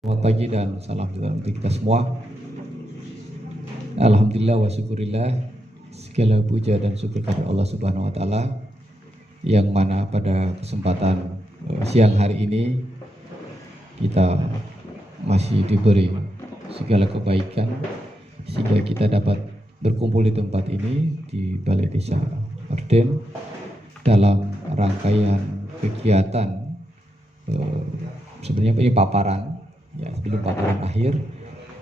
Selamat pagi dan salam sejahtera untuk kita semua. Alhamdulillah wa syukurillah, segala puja dan syukur kepada Allah Subhanahu wa taala yang mana pada kesempatan siang hari ini kita masih diberi segala kebaikan sehingga kita dapat berkumpul di tempat ini di Balai Desa Merden dalam rangkaian kegiatan sebenarnya ini paparan ya, sebelum paparan akhir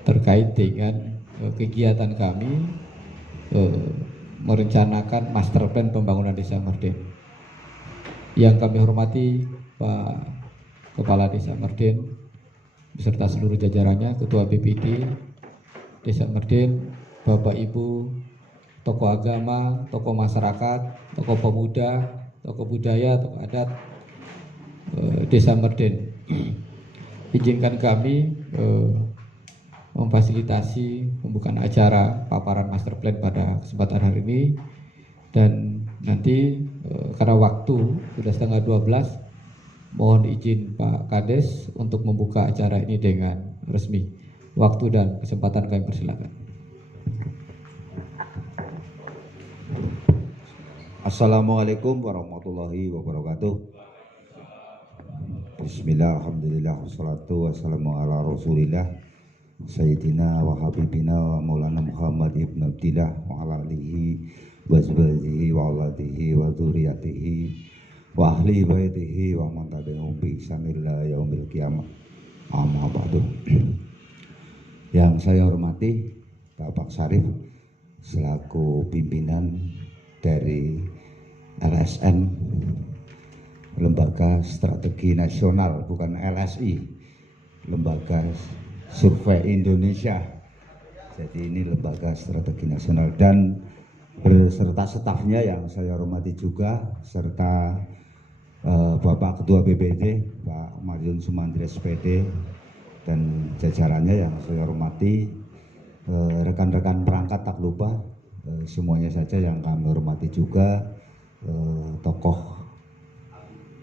terkait dengan kegiatan kami merencanakan master plan pembangunan Desa Merden. Yang kami hormati Pak Kepala Desa Merden beserta seluruh jajarannya, Ketua BPD Desa Merden, Bapak Ibu, tokoh agama, tokoh masyarakat, tokoh pemuda, tokoh budaya, tokoh adat Desa Merden. Izinkan kami memfasilitasi pembukaan acara paparan master plan pada kesempatan hari ini, dan nanti karena waktu sudah setengah 12, mohon izin Pak Kades untuk membuka acara ini dengan resmi. Waktu dan kesempatan kami persilakan. Assalamualaikum warahmatullahi wabarakatuh. Bismillah, alhamdulillah, wassalatu wassalamu ala rasulillah Sayyidina wa habibina wa maulana Muhammad ibn Abdillah wa ala alihi wa azwajihi wa auladihi wa dzurriyyatihi wa ahli baitihi wa man tabi'ahum bi ihsan ila yaumil qiyamah. Amma ba'du. Yang saya hormati Bapak Syarif selaku pimpinan dari LSN, Lembaga Strategi Nasional, bukan LSI, Lembaga Survei Indonesia. Jadi ini Lembaga Strategi Nasional, dan beserta stafnya yang saya hormati juga, serta Bapak Ketua BPD Pak Maryun Sumantri SPD dan jajarannya yang saya hormati, rekan-rekan perangkat tak lupa semuanya saja yang kami hormati juga, tokoh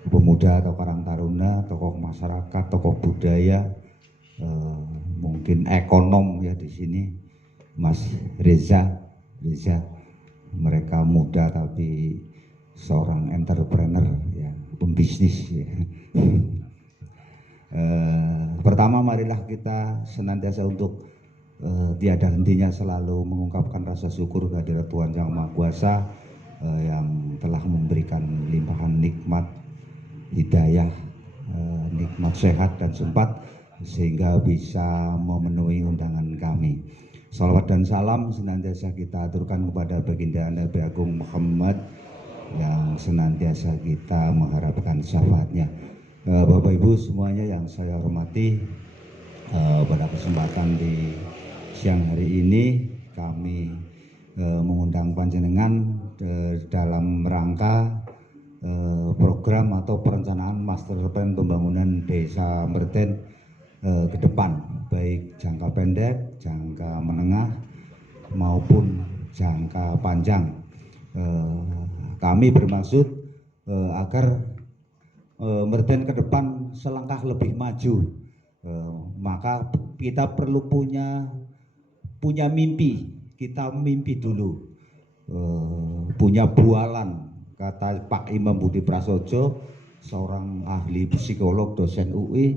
pemuda atau karang taruna, tokoh masyarakat, tokoh budaya, mungkin ekonom ya di sini, Mas Reza, mereka muda tapi seorang entrepreneur ya, pembisnis ya. Pertama, marilah kita senantiasa untuk tiada hentinya selalu mengungkapkan rasa syukur kehadirat Tuhan Yang Maha Kuasa yang telah memberikan limpahan nikmat hidayah, nikmat sehat dan sempat sehingga bisa memenuhi undangan kami. Salawat dan salam senantiasa kita aturkan kepada baginda Nabi Agung Muhammad yang senantiasa kita mengharapkan syafaatnya. Bapak Ibu semuanya yang saya hormati, pada kesempatan di siang hari ini kami mengundang panjenengan dalam rangka program atau perencanaan master plan pembangunan Desa Merden ke depan, baik jangka pendek, jangka menengah maupun jangka panjang. Kami bermaksud agar Merden ke depan selangkah lebih maju, maka kita perlu punya mimpi. Kita mimpi dulu, punya bualan. Kata Pak Imam Budi Prasojo, seorang ahli psikolog, dosen UI,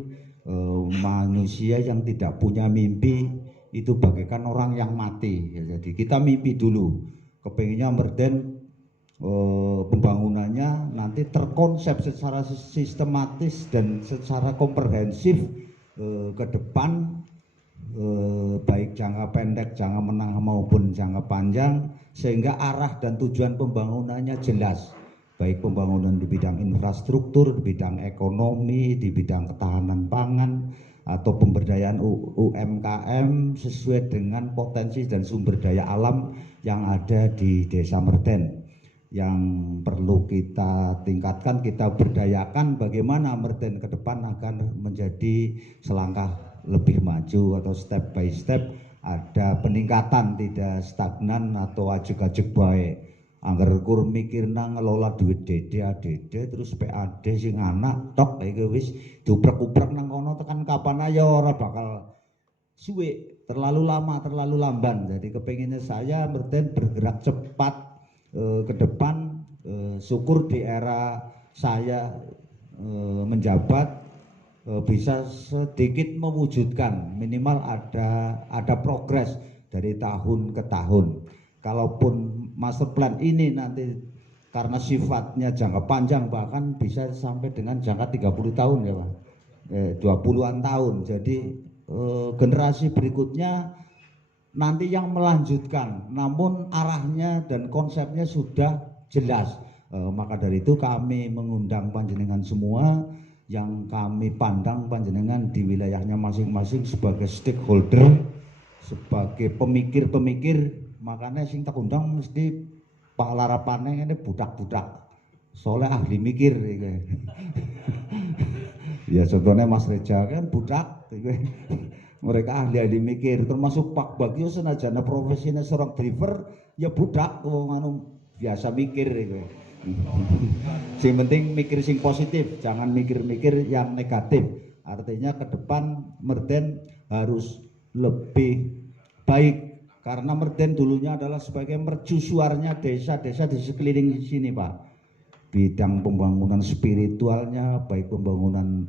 manusia yang tidak punya mimpi itu bagaikan orang yang mati. Jadi kita mimpi dulu, kepengennya Merden pembangunannya nanti terkonsep secara sistematis dan secara komprehensif ke depan, baik jangka pendek, jangka menengah maupun jangka panjang, sehingga arah dan tujuan pembangunannya jelas, baik pembangunan di bidang infrastruktur, di bidang ekonomi, di bidang ketahanan pangan, atau pemberdayaan UMKM sesuai dengan potensi dan sumber daya alam yang ada di Desa Merden. Yang perlu kita tingkatkan, kita berdayakan bagaimana Merden ke depan akan menjadi selangkah lebih maju atau step by step ada peningkatan, tidak stagnan atau ajeg-ajeg baik. Angger kur mikirna ngelola duit dede adede terus PAD sing anak tok iki wis diuprek-uprek nang kono tekan kapan aja ora bakal suwe, terlalu lama, terlalu lamban. Jadi kepengennya saya Merten bergerak cepat ke depan, syukur di era saya menjabat bisa sedikit mewujudkan minimal ada progres dari tahun ke tahun. Kalaupun master plan ini nanti karena sifatnya jangka panjang bahkan bisa sampai dengan jangka 30 tahun ya Pak, 20-an tahun. Jadi generasi berikutnya nanti yang melanjutkan, namun arahnya dan konsepnya sudah jelas. Maka dari itu kami mengundang panjenengan semua yang kami pandang panjenengan di wilayahnya masing-masing sebagai stakeholder, sebagai pemikir-pemikir. Makanya sing tak undang mesti Pak Larapane ini budak-budak, soalnya ahli mikir. Ya contohnya Mas Reja kan budak, mereka ahli-ahli mikir. Termasuk Pak Bagio senajana profesinya seorang driver, ya budak, biasa mikir. Sing penting mikir sing positif, jangan mikir-mikir yang negatif. Artinya ke depan Merten harus lebih baik. Karena Merten dulunya adalah sebagai mercusuarnya desa-desa di sekeliling sini Pak. Bidang pembangunan spiritualnya, baik pembangunan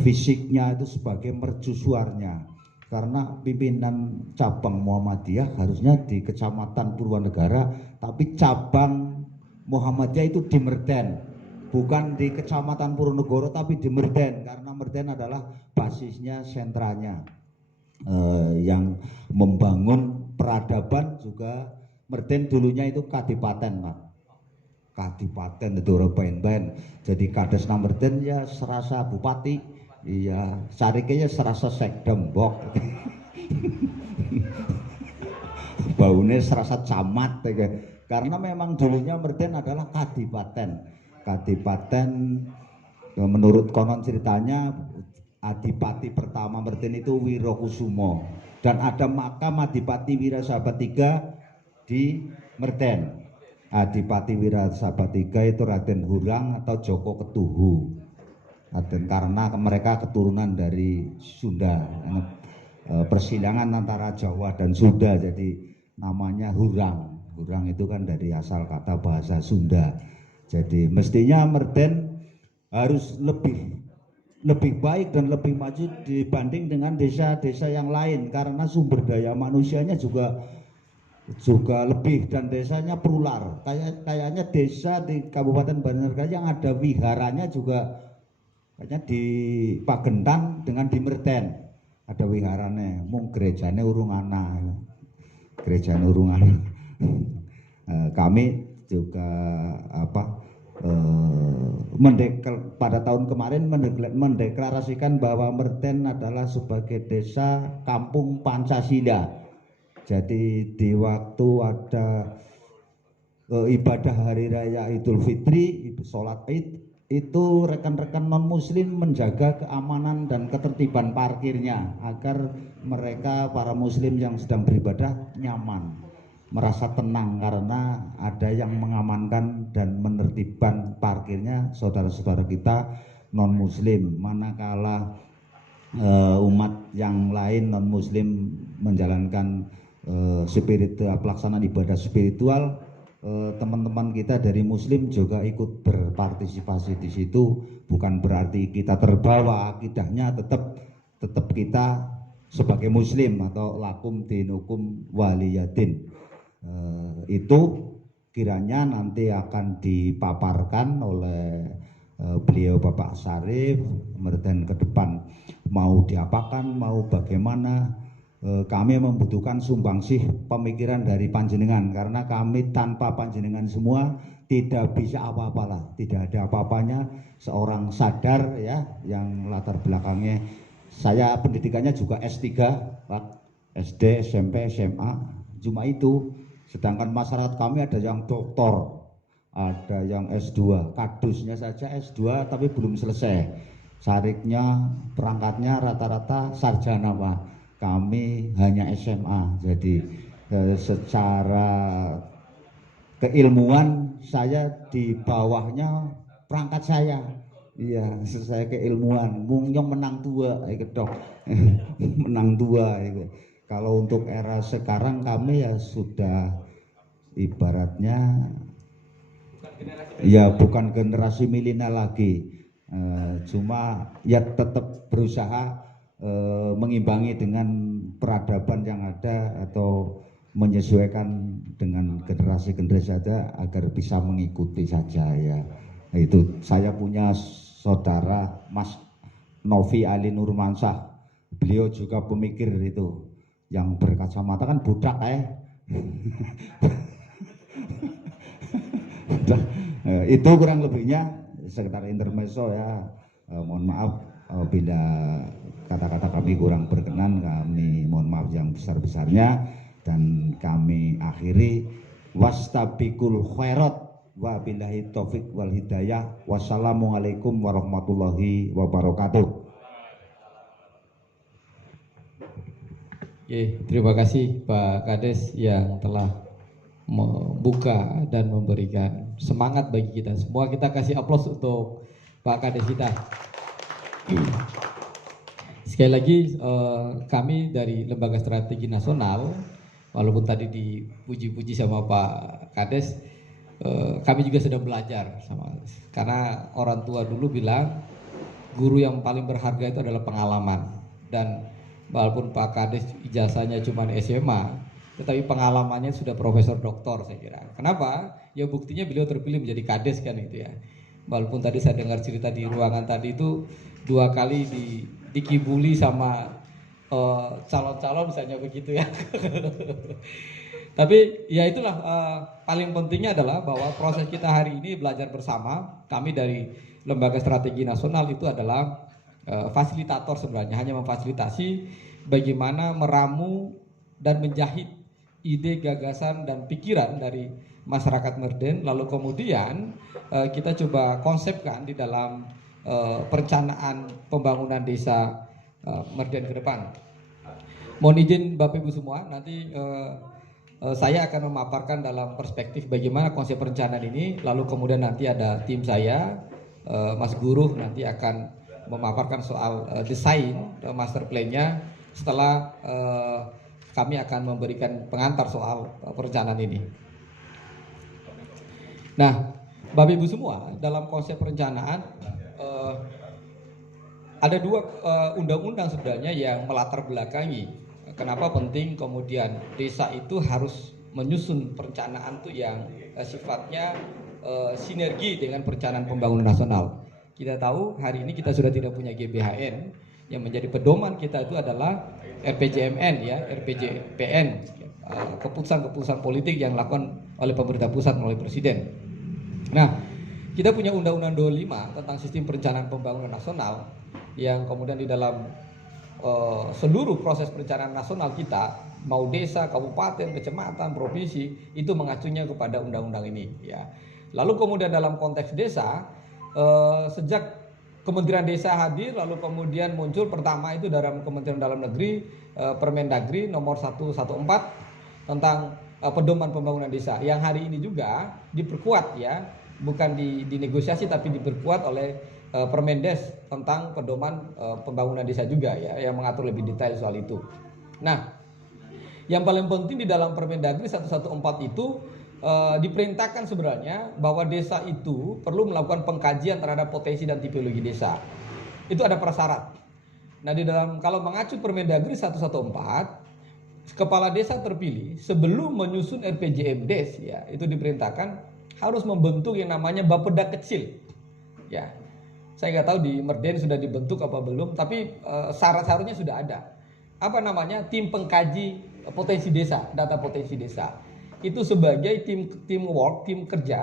fisiknya itu sebagai mercusuarnya. Karena pimpinan cabang Muhammadiyah harusnya di Kecamatan Purwanegara, tapi cabang Muhammadiyah itu di Merten. Bukan di Kecamatan Purwonegoro tapi di Merten, karena Merten adalah basisnya, sentranya. Yang membangun peradaban juga Merten dulunya itu kadipaten Pak. Kadipaten itu rebain-bain. Jadi kades Merten ya serasa bupati, iya sariknya serasa sekdem bok. Baunya serasa camat ya. Karena memang dulunya Merten adalah kadipaten. Kadipaten menurut konon ceritanya Adipati pertama Merten itu Wirokusumo, dan ada makam Adipati Wirasahabat III di Merten. Adipati Wirasahabat III itu Raden Hurang atau Joko Ketuhu. Karena mereka keturunan dari Sunda, persilangan antara Jawa dan Sunda, jadi namanya Hurang. Hurang itu kan dari asal kata bahasa Sunda. Jadi mestinya Merten harus lebih baik dan lebih maju dibanding dengan desa-desa yang lain, karena sumber daya manusianya juga lebih dan desanya plural. Kayaknya desa di Kabupaten Banjarnegara yang ada wiharanya juga kayaknya di Pagentan dengan di Merten ada wiharane, mung gerejane urung ana. Gerejane urung ana. Kami juga pada tahun kemarin mendeklarasikan bahwa Merten adalah sebagai desa kampung Pancasila. Jadi di waktu ada ibadah hari raya Idul Fitri, sholat Id, itu rekan-rekan non muslim menjaga keamanan dan ketertiban parkirnya agar mereka para muslim yang sedang beribadah nyaman, merasa tenang karena ada yang mengamankan dan menertibkan parkirnya saudara-saudara kita non muslim. Manakala umat yang lain non muslim menjalankan pelaksanaan ibadah spiritual, teman-teman kita dari muslim juga ikut berpartisipasi di situ. Bukan berarti kita terbawa akidahnya, tetap kita sebagai muslim atau lakum dinukum waliyadin. Itu kiranya nanti akan dipaparkan oleh beliau Bapak Syarif. Merten ke depan mau diapakan, mau bagaimana, kami membutuhkan sumbangsih pemikiran dari panjenengan, karena kami tanpa panjenengan semua tidak bisa apa-apalah, tidak ada apa-apanya seorang sadar ya, yang latar belakangnya saya pendidikannya juga S3 Pak, SD, SMP, SMA, cuma itu. Sedangkan masyarakat kami ada yang doktor, ada yang S2, kadusnya saja S2 tapi belum selesai, sariknya perangkatnya rata-rata sarjana Pak. Kami hanya SMA, jadi secara keilmuan saya di bawahnya perangkat saya. Iya, saya keilmuan, mungkin menang tua, kedok, menang tua. Kalau untuk era sekarang kami ya sudah ibaratnya ya bukan generasi milenial lagi, cuma ya tetap berusaha mengimbangi dengan peradaban yang ada atau menyesuaikan dengan generasi-generasi saja agar bisa mengikuti saja ya. Itu saya punya saudara Mas Novi Ali Nurmansyah, beliau juga pemikir itu yang berkacamata kan budak itu kurang lebihnya sekitar intermezzo ya. Mohon maaf bila kata-kata kami kurang berkenan, kami mohon maaf yang besar-besarnya, dan kami akhiri wastabiqul khairat wa billahi taufik wal hidayah. Wassalamualaikum warahmatullahi wabarakatuh. Terima kasih Pak Kades yang telah membuka dan memberikan semangat bagi kita semua. Kita kasih aplaus untuk Pak Kades kita. Sekali lagi kami dari Lembaga Strategi Nasional, walaupun tadi dipuji-puji sama Pak Kades, kami juga sedang belajar karena orang tua dulu bilang guru yang paling berharga itu adalah pengalaman. Dan walaupun Pak Kades ijazahnya cuma SMA, tetapi pengalamannya sudah profesor doktor saya kira. Kenapa? Ya buktinya beliau terpilih menjadi Kades kan gitu ya. Walaupun tadi saya dengar cerita di ruangan tadi itu 2 kali dikibuli sama calon-calon misalnya begitu ya. Tapi ya itulah paling pentingnya adalah bahwa proses kita hari ini belajar bersama. Kami dari Lembaga Strategi Nasional itu adalah fasilitator sebenarnya, hanya memfasilitasi bagaimana meramu dan menjahit ide, gagasan, dan pikiran dari masyarakat Merden, lalu kemudian kita coba konsepkan di dalam perencanaan pembangunan desa Merden ke depan. Mohon izin Bapak Ibu semua, nanti saya akan memaparkan dalam perspektif bagaimana konsep perencanaan ini, lalu kemudian nanti ada tim saya, Mas Guru nanti akan memaparkan soal desain master plan-nya. Setelah kami akan memberikan pengantar soal perencanaan ini. Nah, Bapak Ibu semua, dalam konsep perencanaan ada 2 undang-undang sebenarnya yang melatar belakangi kenapa penting kemudian desa itu harus menyusun perencanaan tuh yang sifatnya sinergi dengan perencanaan pembangunan nasional. Kita tahu hari ini kita sudah tidak punya GBHN, yang menjadi pedoman kita itu adalah RPJMN ya, RPJPN, keputusan-keputusan politik yang dilakukan oleh pemerintah pusat melalui presiden. Nah, kita punya Undang-Undang 25 tentang sistem perencanaan pembangunan nasional yang kemudian di dalam seluruh proses perencanaan nasional kita, mau desa, kabupaten, kecamatan, provinsi, itu mengacunya kepada undang-undang ini ya. Lalu kemudian dalam konteks desa, sejak Kementerian Desa hadir, lalu kemudian muncul pertama itu dalam Kementerian Dalam Negeri Permendagri nomor 114 tentang pedoman pembangunan desa, yang hari ini juga diperkuat ya, bukan dinegosiasi tapi diperkuat oleh Permendes tentang pedoman pembangunan desa juga ya, yang mengatur lebih detail soal itu. Nah, yang paling penting di dalam Permendagri 114 itu diperintahkan sebenarnya bahwa desa itu perlu melakukan pengkajian terhadap potensi dan tipologi desa. Itu ada prasyarat. Nah, di dalam kalau mengacu Permendagri 114, kepala desa terpilih sebelum menyusun RPJMDes ya, itu diperintahkan harus membentuk yang namanya Bapeda kecil. Ya. Saya nggak tahu di Merden sudah dibentuk apa belum, tapi syarat-syaratnya sudah ada. Apa namanya? Tim pengkaji potensi desa, data potensi desa. Itu sebagai tim kerja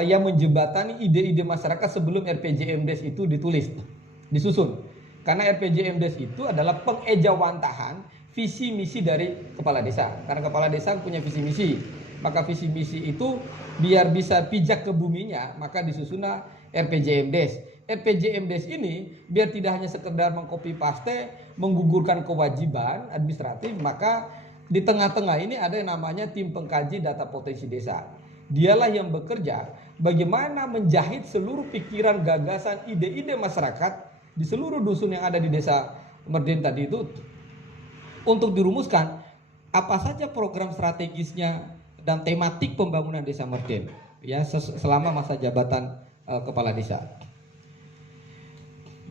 yang menjembatani ide-ide masyarakat sebelum RPJMDes itu disusun. Karena RPJMDes itu adalah pengejawantahan visi misi dari kepala desa. Karena kepala desa punya visi misi, maka visi misi itu biar bisa pijak ke buminya, maka disusunlah RPJMDes. RPJMDes ini biar tidak hanya sekedar mengcopy paste, menggugurkan kewajiban administratif, maka di tengah-tengah ini ada yang namanya tim pengkaji data potensi desa. Dialah yang bekerja bagaimana menjahit seluruh pikiran, gagasan, ide-ide masyarakat di seluruh dusun yang ada di desa Merden tadi itu untuk dirumuskan apa saja program strategisnya dan tematik pembangunan desa Merden ya selama masa jabatan kepala desa.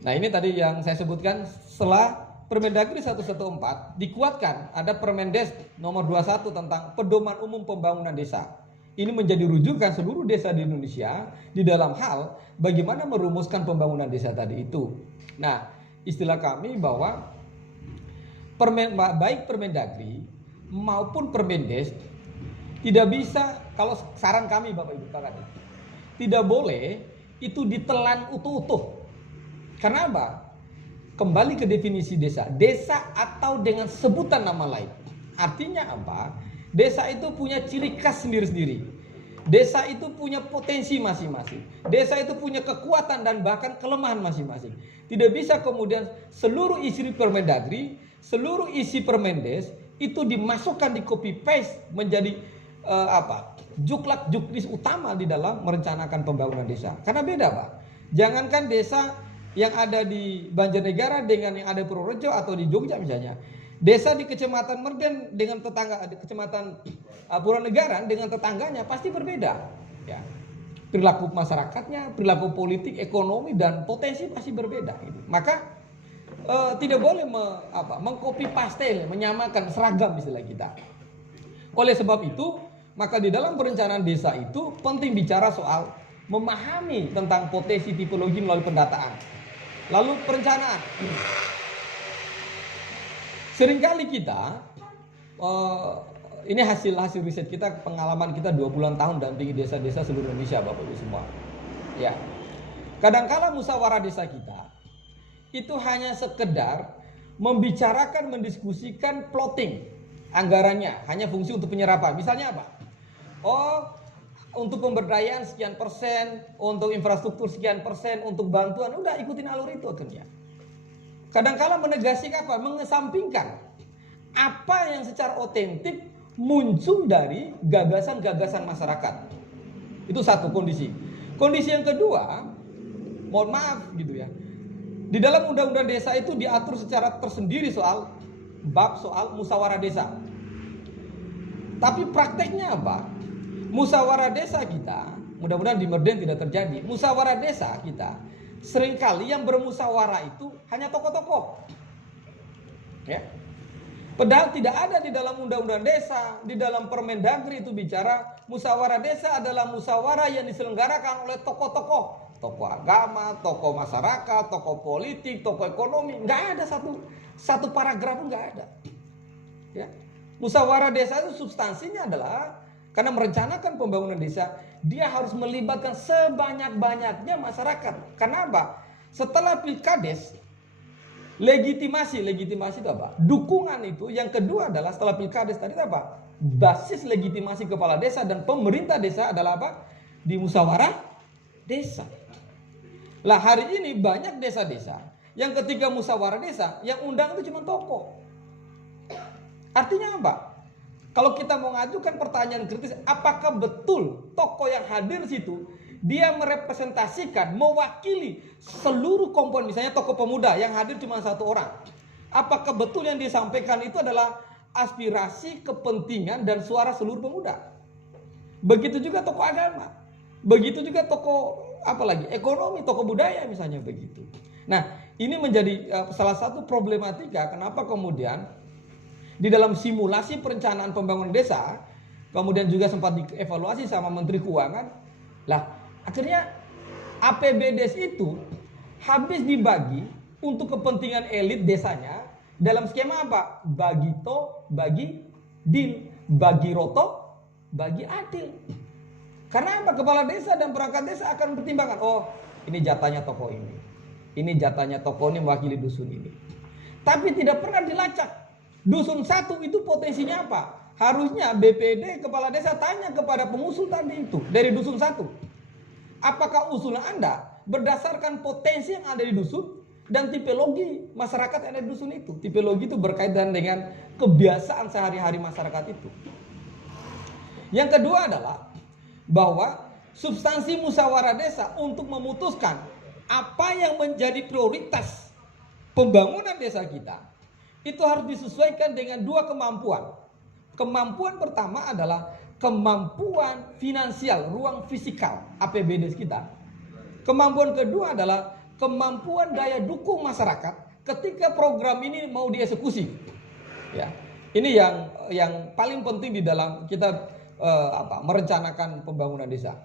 Nah, ini tadi yang saya sebutkan setelah Permendagri 114 dikuatkan ada Permendes nomor 21 tentang pedoman umum pembangunan desa. Ini menjadi rujukan seluruh desa di Indonesia di dalam hal bagaimana merumuskan pembangunan desa tadi itu. Nah, istilah kami bahwa baik Permendagri maupun Permendes tidak bisa, kalau saran kami Bapak Ibu kakak, tidak boleh itu ditelan utuh-utuh. Karena apa? Kembali ke definisi desa. Desa atau dengan sebutan nama lain. Artinya apa? Desa itu punya ciri khas sendiri-sendiri. Desa itu punya potensi masing-masing. Desa itu punya kekuatan dan bahkan kelemahan masing-masing. Tidak bisa kemudian seluruh isi Permendagri, seluruh isi Permendes itu dimasukkan di copy paste menjadi juklak juknis utama di dalam merencanakan pembangunan desa. Karena beda, Pak. Jangankan desa yang ada di Banjarnegara dengan yang ada di Purworejo atau di Jogja misalnya. Desa di Kecamatan Merden dengan tetangga di Kecamatan Purwonegaran dengan tetangganya pasti berbeda. Ya. Perilaku masyarakatnya, perilaku politik, ekonomi dan potensi pasti berbeda. Gitu. Maka tidak boleh mengcopy paste, menyamakan seragam istilah kita. Oleh sebab itu, maka di dalam perencanaan desa itu penting bicara soal memahami tentang potensi tipologi melalui pendataan. Lalu perencanaan. Seringkali kita, ini hasil riset kita, pengalaman kita 20-an tahun dampingi desa-desa seluruh Indonesia Bapak Ibu semua. Ya. Kadangkala musyawarah desa kita itu hanya sekedar membicarakan, mendiskusikan plotting anggarannya, hanya fungsi untuk penyerapan. Misalnya apa? Untuk pemberdayaan sekian persen, untuk infrastruktur sekian persen, untuk bantuan, udah ikutin alur itu akhirnya. Kadangkala menegasikan apa? Mengesampingkan apa yang secara otentik muncul dari gagasan-gagasan masyarakat. Itu satu kondisi. Kondisi yang kedua, mohon maaf gitu ya. Di dalam undang-undang desa itu diatur secara tersendiri soal bab soal musyawarah desa. Tapi prakteknya apa? Musyawarah desa kita, mudah-mudahan di Merden tidak terjadi. Musyawarah desa kita, seringkali yang bermusyawarah itu hanya tokoh-tokoh. Ya. Padahal tidak ada di dalam undang-undang desa, di dalam Permendagri itu bicara musyawarah desa adalah musyawarah yang diselenggarakan oleh tokoh-tokoh. Tokoh agama, tokoh masyarakat, tokoh politik, tokoh ekonomi. Nggak ada satu paragraf pun nggak ada. Ya. Musyawarah desa itu substansinya adalah karena merencanakan pembangunan desa, dia harus melibatkan sebanyak-banyaknya masyarakat. Karena apa? Setelah pilkades, legitimasi itu apa? Dukungan itu. Yang kedua adalah setelah pilkades tadi apa? Basis legitimasi kepala desa dan pemerintah desa adalah apa? Di musyawarah desa. Lah hari ini banyak desa-desa yang ketika musyawarah desa, yang undang itu cuma tokoh. Artinya apa? Kalau kita mau ngajukan pertanyaan kritis, apakah betul tokoh yang hadir di situ dia merepresentasikan, mewakili seluruh komponen, misalnya tokoh pemuda yang hadir cuma satu orang. Apakah betul yang disampaikan itu adalah aspirasi, kepentingan dan suara seluruh pemuda? Begitu juga tokoh agama. Begitu juga tokoh ekonomi, tokoh budaya misalnya begitu. Nah, ini menjadi salah satu problematika kenapa kemudian di dalam simulasi perencanaan pembangunan desa, kemudian juga sempat dievaluasi sama Menteri Keuangan. Lah, akhirnya APBDes itu habis dibagi untuk kepentingan elit desanya dalam skema apa? Bagi to, bagi dil, bagi roto, bagi adil. Karena apa? Kepala desa dan perangkat desa akan mempertimbangkan, oh ini jatahnya tokoh ini jatahnya tokoh ini mewakili dusun ini. Tapi tidak pernah dilacak. Dusun satu itu potensinya apa? Harusnya BPD kepala desa tanya kepada pengusul tadi itu dari dusun satu. Apakah usulan Anda berdasarkan potensi yang ada di dusun dan tipologi masyarakat yang ada di dusun itu? Tipologi itu berkaitan dengan kebiasaan sehari-hari masyarakat itu. Yang kedua adalah bahwa substansi musyawarah desa untuk memutuskan apa yang menjadi prioritas pembangunan desa kita itu harus disesuaikan dengan dua kemampuan. Kemampuan pertama adalah kemampuan finansial, ruang fisikal APBD kita. Kemampuan kedua adalah kemampuan daya dukung masyarakat ketika program ini mau dieksekusi. Ya, ini yang paling penting di dalam kita merencanakan pembangunan desa.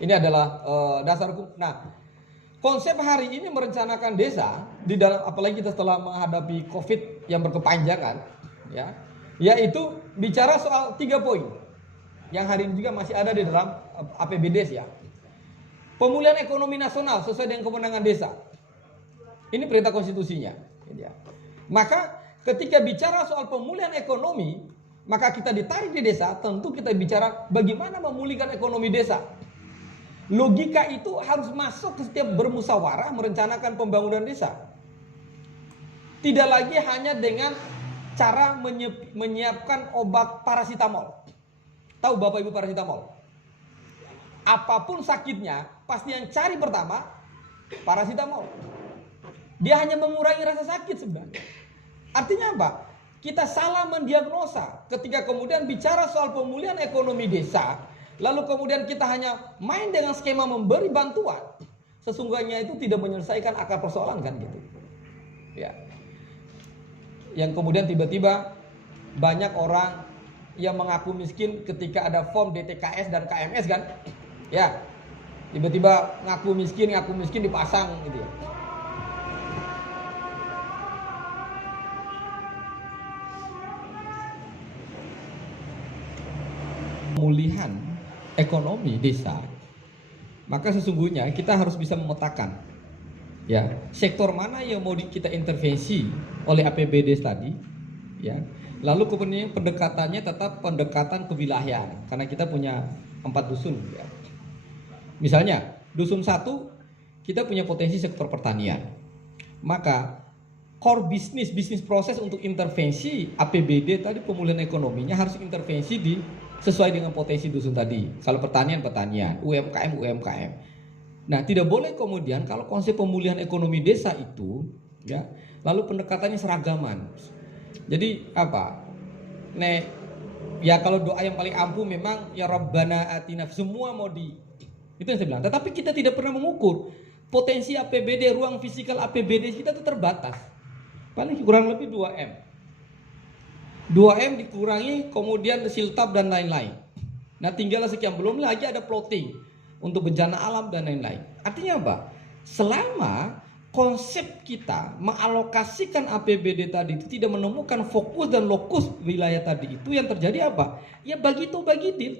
Ini adalah dasar hukum. Nah, konsep hari ini merencanakan desa di dalam, apalagi kita setelah menghadapi COVID yang berkepanjangan, ya, yaitu bicara soal 3 poin yang hari ini juga masih ada di dalam APBD ya. Pemulihan ekonomi nasional sesuai dengan kewenangan desa. Ini perintah konstitusinya. Maka ketika bicara soal pemulihan ekonomi, maka kita ditarik di desa, tentu kita bicara bagaimana memulihkan ekonomi desa. Logika itu harus masuk ke setiap bermusyawarah merencanakan pembangunan desa. Tidak lagi hanya dengan cara menyiapkan obat paracetamol. Tahu Bapak Ibu paracetamol? Apapun sakitnya, pasti yang cari pertama paracetamol. Dia hanya mengurangi rasa sakit sebenarnya. Artinya apa? Kita salah mendiagnosa ketika kemudian bicara soal pemulihan ekonomi desa, lalu kemudian kita hanya main dengan skema memberi bantuan. Sesungguhnya itu tidak menyelesaikan akar persoalan kan gitu. Ya. Yang kemudian tiba-tiba banyak orang yang mengaku miskin ketika ada form DTKS dan KMS kan. Ya. Tiba-tiba ngaku miskin dipasang gitu ya. Pemulihan ekonomi desa, maka sesungguhnya kita harus bisa memetakan ya sektor mana yang mau kita intervensi oleh APBD tadi ya. Lalu kemudian pendekatannya tetap pendekatan kewilayahan karena kita punya 4 dusun ya. Misalnya dusun 1 kita punya potensi sektor pertanian, maka core bisnis proses untuk intervensi APBD tadi pemulihan ekonominya harus intervensi sesuai dengan potensi dusun tadi. Kalau pertanian, UMKM. Nah, tidak boleh kemudian kalau konsep pemulihan ekonomi desa itu ya, lalu pendekatannya seragaman. Jadi apa? Ya kalau doa yang paling ampuh memang ya Rabbana atina, semua mau itu yang saya bilang. Tetapi kita tidak pernah mengukur potensi APBD, ruang fisikal APBD kita itu terbatas. Paling kurang lebih 2M. 2M dikurangi kemudian siltab dan lain-lain. Nah tinggal sekian, belum lagi ada plotting untuk bencana alam dan lain-lain. Artinya apa? Selama konsep kita mengalokasikan APBD tadi itu tidak menemukan fokus dan lokus wilayah tadi itu, yang terjadi apa? Ya bagi deal,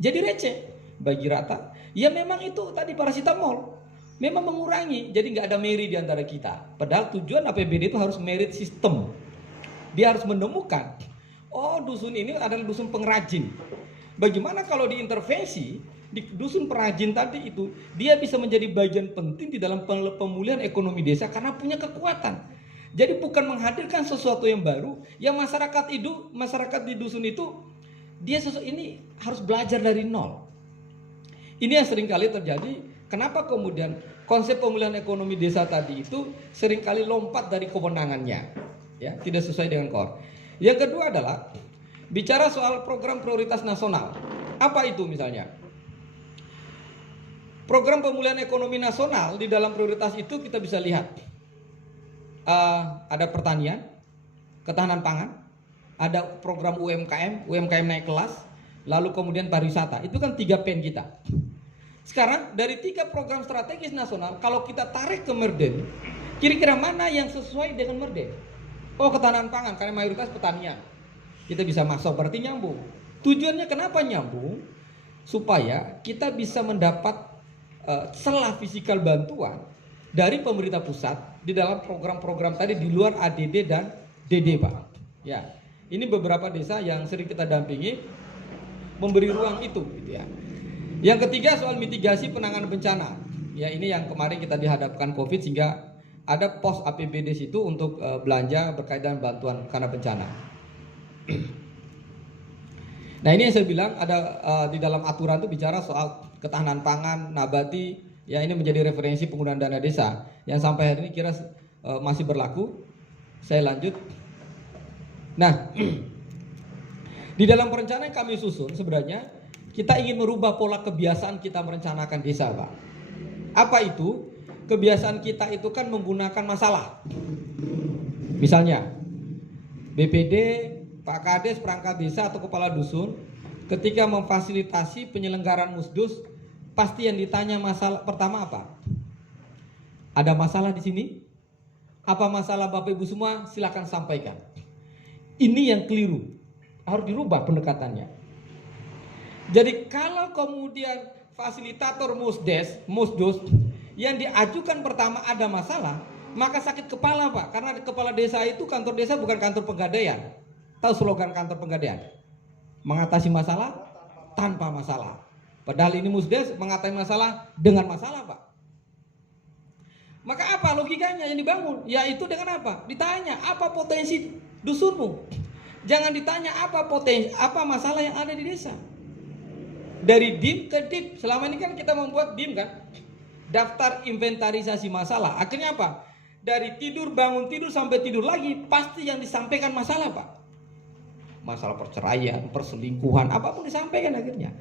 jadi receh, bagi rata. Ya memang itu tadi paracetamol, memang mengurangi, jadi nggak ada merit di antara kita. Padahal tujuan APBD itu harus merit system. Dia harus menemukan, oh dusun ini adalah dusun pengrajin. Bagaimana kalau diintervensi di dusun pengrajin tadi itu, dia bisa menjadi bagian penting di dalam pemulihan ekonomi desa karena punya kekuatan. Jadi bukan menghadirkan sesuatu yang baru, yang masyarakat di dusun itu, dia ini harus belajar dari nol. Ini yang seringkali terjadi. Kenapa kemudian konsep pemulihan ekonomi desa tadi itu seringkali lompat dari kewenangannya. Ya, tidak sesuai dengan core. Yang kedua adalah bicara soal program prioritas nasional. Apa itu misalnya? Program pemulihan ekonomi nasional, di dalam prioritas itu kita bisa lihat ada pertanian, ketahanan pangan, ada program UMKM naik kelas, lalu kemudian pariwisata. Itu kan 3 pen kita. Sekarang dari 3 program strategis nasional, kalau kita tarik ke Merden, kira-kira mana yang sesuai dengan Merden? Oh, ketahanan pangan, karena mayoritas pertanian. Kita bisa masuk, berarti nyambung. Tujuannya kenapa nyambung? Supaya kita bisa mendapat celah fisikal bantuan dari pemerintah pusat di dalam program-program tadi di luar ADD dan DD, Pak. Ya, ini beberapa desa yang sering kita dampingi memberi ruang itu, gitu ya. Yang ketiga soal mitigasi penanganan bencana. Ya, ini yang kemarin kita dihadapkan COVID sehingga ada pos APBD situ untuk belanja berkaitan bantuan karena bencana. Nah ini yang saya bilang ada di dalam aturan itu bicara soal ketahanan pangan, nabati, ya ini menjadi referensi penggunaan dana desa yang sampai hari ini kira masih berlaku. Saya lanjut. Nah, di dalam perencanaan yang kami susun sebenarnya kita ingin merubah pola kebiasaan kita merencanakan desa, Pak. Apa itu? Kebiasaan kita itu kan menggunakan masalah. Misalnya, BPD, Pak Kades, perangkat desa atau kepala dusun ketika memfasilitasi penyelenggaraan musdus pasti yang ditanya masalah pertama apa? Ada masalah di sini? Apa masalah Bapak Ibu semua? Silakan sampaikan. Ini yang keliru. Harus dirubah pendekatannya. Jadi kalau kemudian fasilitator musdus yang diajukan pertama ada masalah, maka sakit kepala, Pak. Karena kepala desa itu, kantor desa bukan kantor pegadaian. Tahu slogan kantor pegadaian? Mengatasi masalah tanpa masalah. Padahal ini musdes mengatasi masalah dengan masalah, Pak. Maka apa logikanya yang dibangun? Yaitu dengan apa? Ditanya apa potensi dusunmu. Jangan ditanya apa masalah yang ada di desa. Dari DIM ke DIP. Selama ini kan kita membuat DIM kan, daftar inventarisasi masalah. Akhirnya apa? Dari tidur, bangun tidur sampai tidur lagi pasti yang disampaikan masalah, Pak. Masalah perceraian, perselingkuhan, apapun disampaikan akhirnya.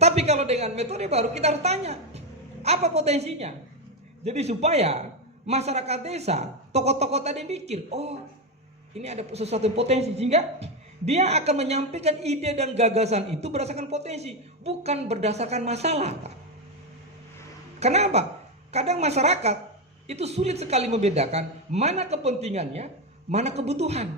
Tapi kalau dengan metode baru kita harus tanya apa potensinya. Jadi supaya masyarakat desa, tokoh-tokoh tadi mikir, oh ini ada sesuatu potensi, sehingga dia akan menyampaikan ide dan gagasan itu berdasarkan potensi, bukan berdasarkan masalah, Pak. Kenapa? Kadang masyarakat itu sulit sekali membedakan mana kepentingannya, mana kebutuhan.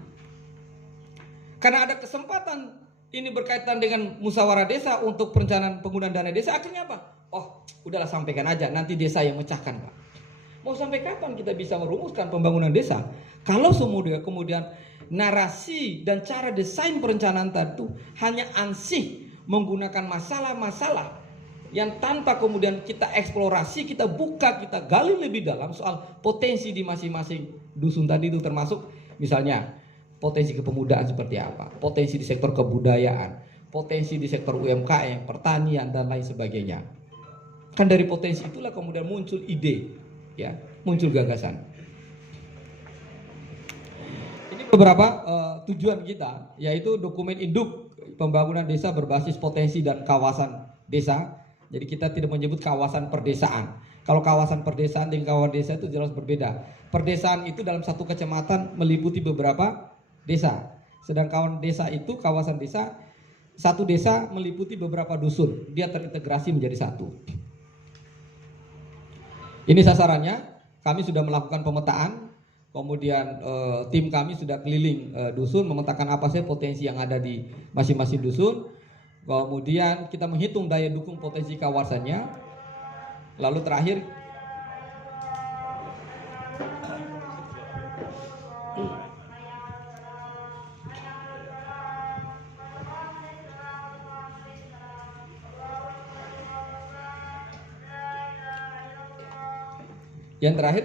Karena ada kesempatan ini berkaitan dengan musyawarah desa untuk perencanaan penggunaan dana desa, akhirnya apa? Oh, udahlah sampaikan aja, nanti desa yang mecahkan, Pak. Mau sampai kapan kita bisa merumuskan pembangunan desa kalau kemudian narasi dan cara desain perencanaan tadi itu hanya ansih menggunakan masalah-masalah yang tanpa kemudian kita eksplorasi, kita buka, kita gali lebih dalam soal potensi di masing-masing dusun tadi itu, termasuk misalnya potensi kepemudaan seperti apa, potensi di sektor kebudayaan, potensi di sektor UMKM, pertanian dan lain sebagainya. Kan dari potensi itulah kemudian muncul ide, ya, muncul gagasan. Ini beberapa tujuan kita, yaitu dokumen induk pembangunan desa berbasis potensi dan kawasan desa. Jadi kita tidak menyebut kawasan perdesaan. Kalau kawasan perdesaan dengan kawasan desa itu jelas berbeda. Perdesaan itu dalam satu kecamatan meliputi beberapa desa. Sedang kawasan desa itu, kawasan desa, satu desa meliputi beberapa dusun. Dia terintegrasi menjadi satu. Ini sasarannya. Kami sudah melakukan pemetaan. Kemudian tim kami sudah keliling dusun, memetakan apa saja potensi yang ada di masing-masing dusun. Kemudian kita menghitung daya dukung potensi kawasannya. Lalu terakhir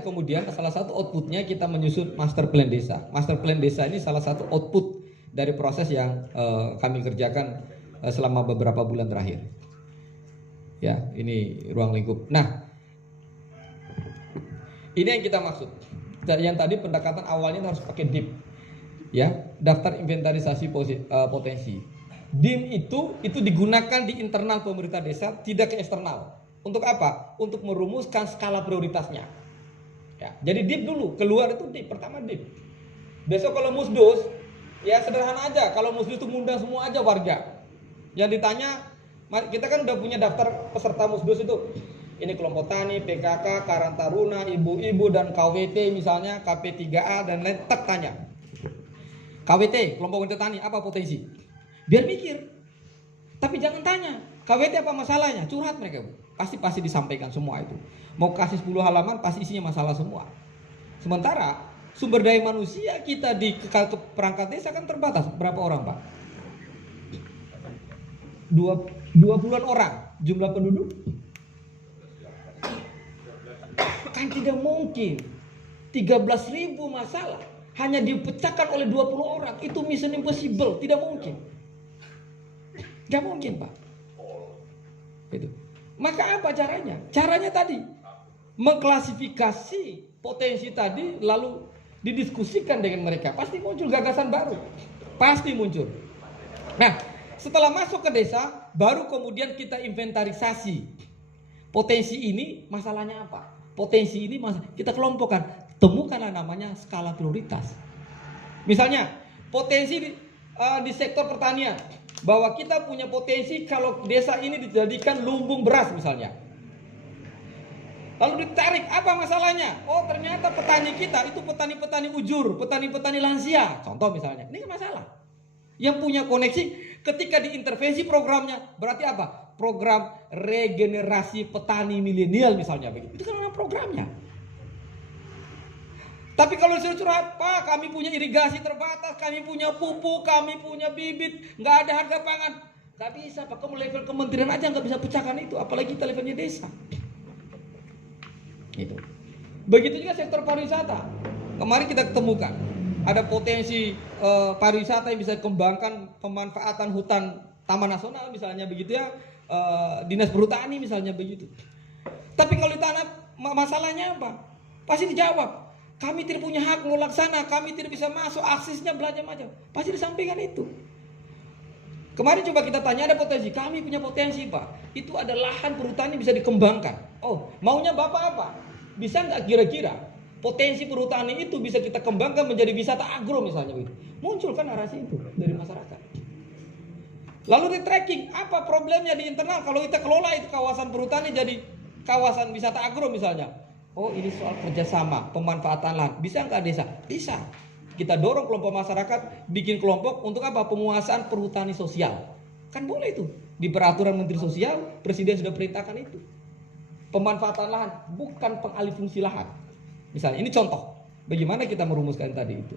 kemudian salah satu outputnya kita menyusun master plan desa. Master plan desa ini salah satu output dari proses yang kami kerjakan selama beberapa bulan terakhir. Ya, ini ruang lingkup. Nah, ini yang kita maksud. Yang tadi pendekatan awalnya harus pakai DIP, ya, daftar inventarisasi potensi. DIM itu digunakan di internal pemerintah desa, tidak ke eksternal. Untuk apa? Untuk merumuskan skala prioritasnya. Ya, jadi DIP dulu, keluar itu DIP, pertama DIP. Besok kalau musdus, ya sederhana aja. Kalau musdus itu ngundang semua aja warga. Yang ditanya, kita kan udah punya daftar peserta musdus itu. Ini kelompok tani, PKK, Karang Taruna, ibu-ibu dan KWT misalnya, KP3A dan lain, tak tanya. KWT, kelompok wanita tani, apa potensi? Biar mikir. Tapi jangan tanya, KWT apa masalahnya? Curhat mereka, Bu. Pasti disampaikan semua itu. Mau kasih 10 halaman pasti isinya masalah semua. Sementara sumber daya manusia kita di perangkat desa kan terbatas. Berapa orang, Pak? 20-an orang jumlah penduduk. Kan tidak mungkin 13.000 masalah hanya dipecahkan oleh 20 orang. Itu mission impossible, tidak mungkin. Gak mungkin, Pak. Itu. Maka apa caranya? Caranya tadi mengklasifikasi potensi tadi, lalu didiskusikan dengan mereka. Pasti muncul gagasan baru. Pasti muncul. Nah, setelah masuk ke desa, baru kemudian kita inventarisasi. Potensi ini masalahnya apa? Potensi ini kita kelompokkan. Temukanlah namanya skala prioritas. Misalnya, potensi di sektor pertanian. Bahwa kita punya potensi kalau desa ini dijadikan lumbung beras misalnya. Lalu ditarik, apa masalahnya? Oh, ternyata petani kita itu petani-petani ujur, petani-petani lansia. Contoh misalnya, ini kan masalah. Yang punya koneksi ketika diintervensi programnya, berarti apa? Program regenerasi petani milenial misalnya begitu. Itu kan memang programnya. Tapi kalau disuruh curhat, Pak, kami punya irigasi terbatas, kami punya pupuk, kami punya bibit, nggak ada harga pangan. Nggak bisa, Pak, kamu level kementerian aja nggak bisa pecahkan itu, apalagi kita levelnya desa. Gitu. Begitu juga sektor pariwisata. Kemarin kita ketemukan ada potensi pariwisata yang bisa dikembangkan, pemanfaatan hutan taman nasional misalnya begitu ya, dinas perhutani misalnya begitu. Tapi kalau ditanya masalahnya apa? Pasti dijawab. Kami tidak punya hak melaksana, kami tidak bisa masuk, aksesnya belajar macam. Pasti disampaikan itu. Kemarin coba kita tanya, ada potensi. Kami punya potensi, Pak. Itu ada lahan perhutani bisa dikembangkan. Oh, maunya Bapak apa? Bisa nggak kira-kira potensi perhutani itu bisa kita kembangkan menjadi wisata agro misalnya? Muncul kan narasi itu dari masyarakat. Lalu di tracking, apa problemnya di internal kalau kita kelola itu kawasan perhutani jadi kawasan wisata agro misalnya? Oh, ini soal kerjasama, pemanfaatan lahan. Bisa nggak desa? Bisa. Kita dorong kelompok masyarakat, bikin kelompok untuk apa? Penguasaan perhutani sosial. Kan boleh itu. Di peraturan Menteri Sosial, Presiden sudah perintahkan itu. Pemanfaatan lahan, bukan pengalih fungsi lahan. Misalnya, ini contoh. Bagaimana kita merumuskan tadi itu.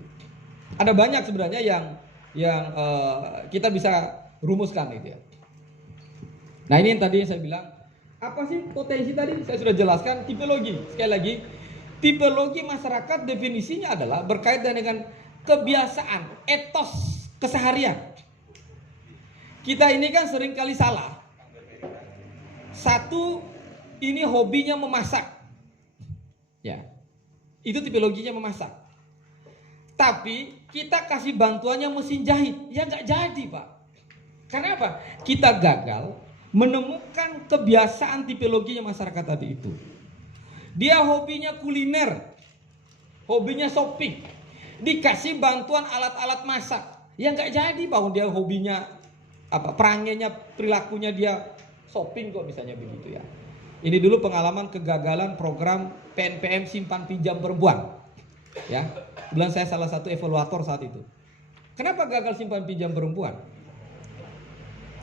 Ada banyak sebenarnya yang kita bisa rumuskan itu ya. Nah, ini yang tadi saya bilang. Apa sih potensi tadi? Saya sudah jelaskan tipologi. Sekali lagi, tipologi masyarakat definisinya adalah berkaitan dengan kebiasaan, etos keseharian. Kita ini kan sering kali salah. Satu, ini hobinya memasak. Ya. Itu tipologinya memasak. Tapi kita kasih bantuannya mesin jahit. Ya nggak jadi, Pak. Karena apa? Kita gagal menemukan kebiasaan tipologinya masyarakat tadi itu. Dia hobinya kuliner, hobinya shopping, dikasih bantuan alat-alat masak, ya nggak jadi bahwa dia hobinya apa, perangainya, perilakunya dia shopping kok misalnya begitu ya. Ini dulu pengalaman kegagalan program PNPM simpan pinjam perempuan, ya. Kebetulan saya salah satu evaluator saat itu. Kenapa gagal simpan pinjam perempuan?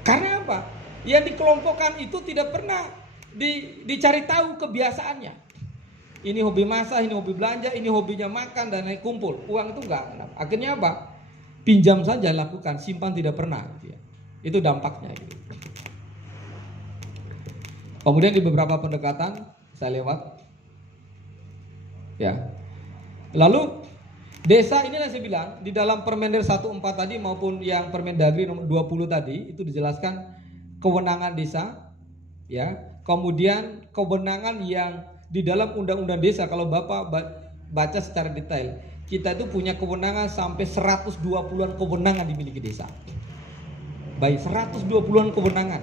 Karena apa? Yang dikelompokkan itu tidak pernah dicari tahu kebiasaannya. Ini hobi masak, ini hobi belanja, ini hobinya makan dan lain kumpul. Uang itu enggak. Akhirnya apa? Pinjam saja lakukan, simpan tidak pernah. Gitu ya. Itu dampaknya. Gitu. Kemudian di beberapa pendekatan saya lewat. Ya. Lalu desa ini yang saya bilang di dalam Permendag 14 tadi maupun yang Permendagri nomor 20 tadi itu dijelaskan kewenangan desa, ya. Kemudian kewenangan yang di dalam undang-undang desa, kalau Bapak baca secara detail, kita itu punya kewenangan sampai 120-an kewenangan dimiliki desa. Baik, 120-an kewenangan.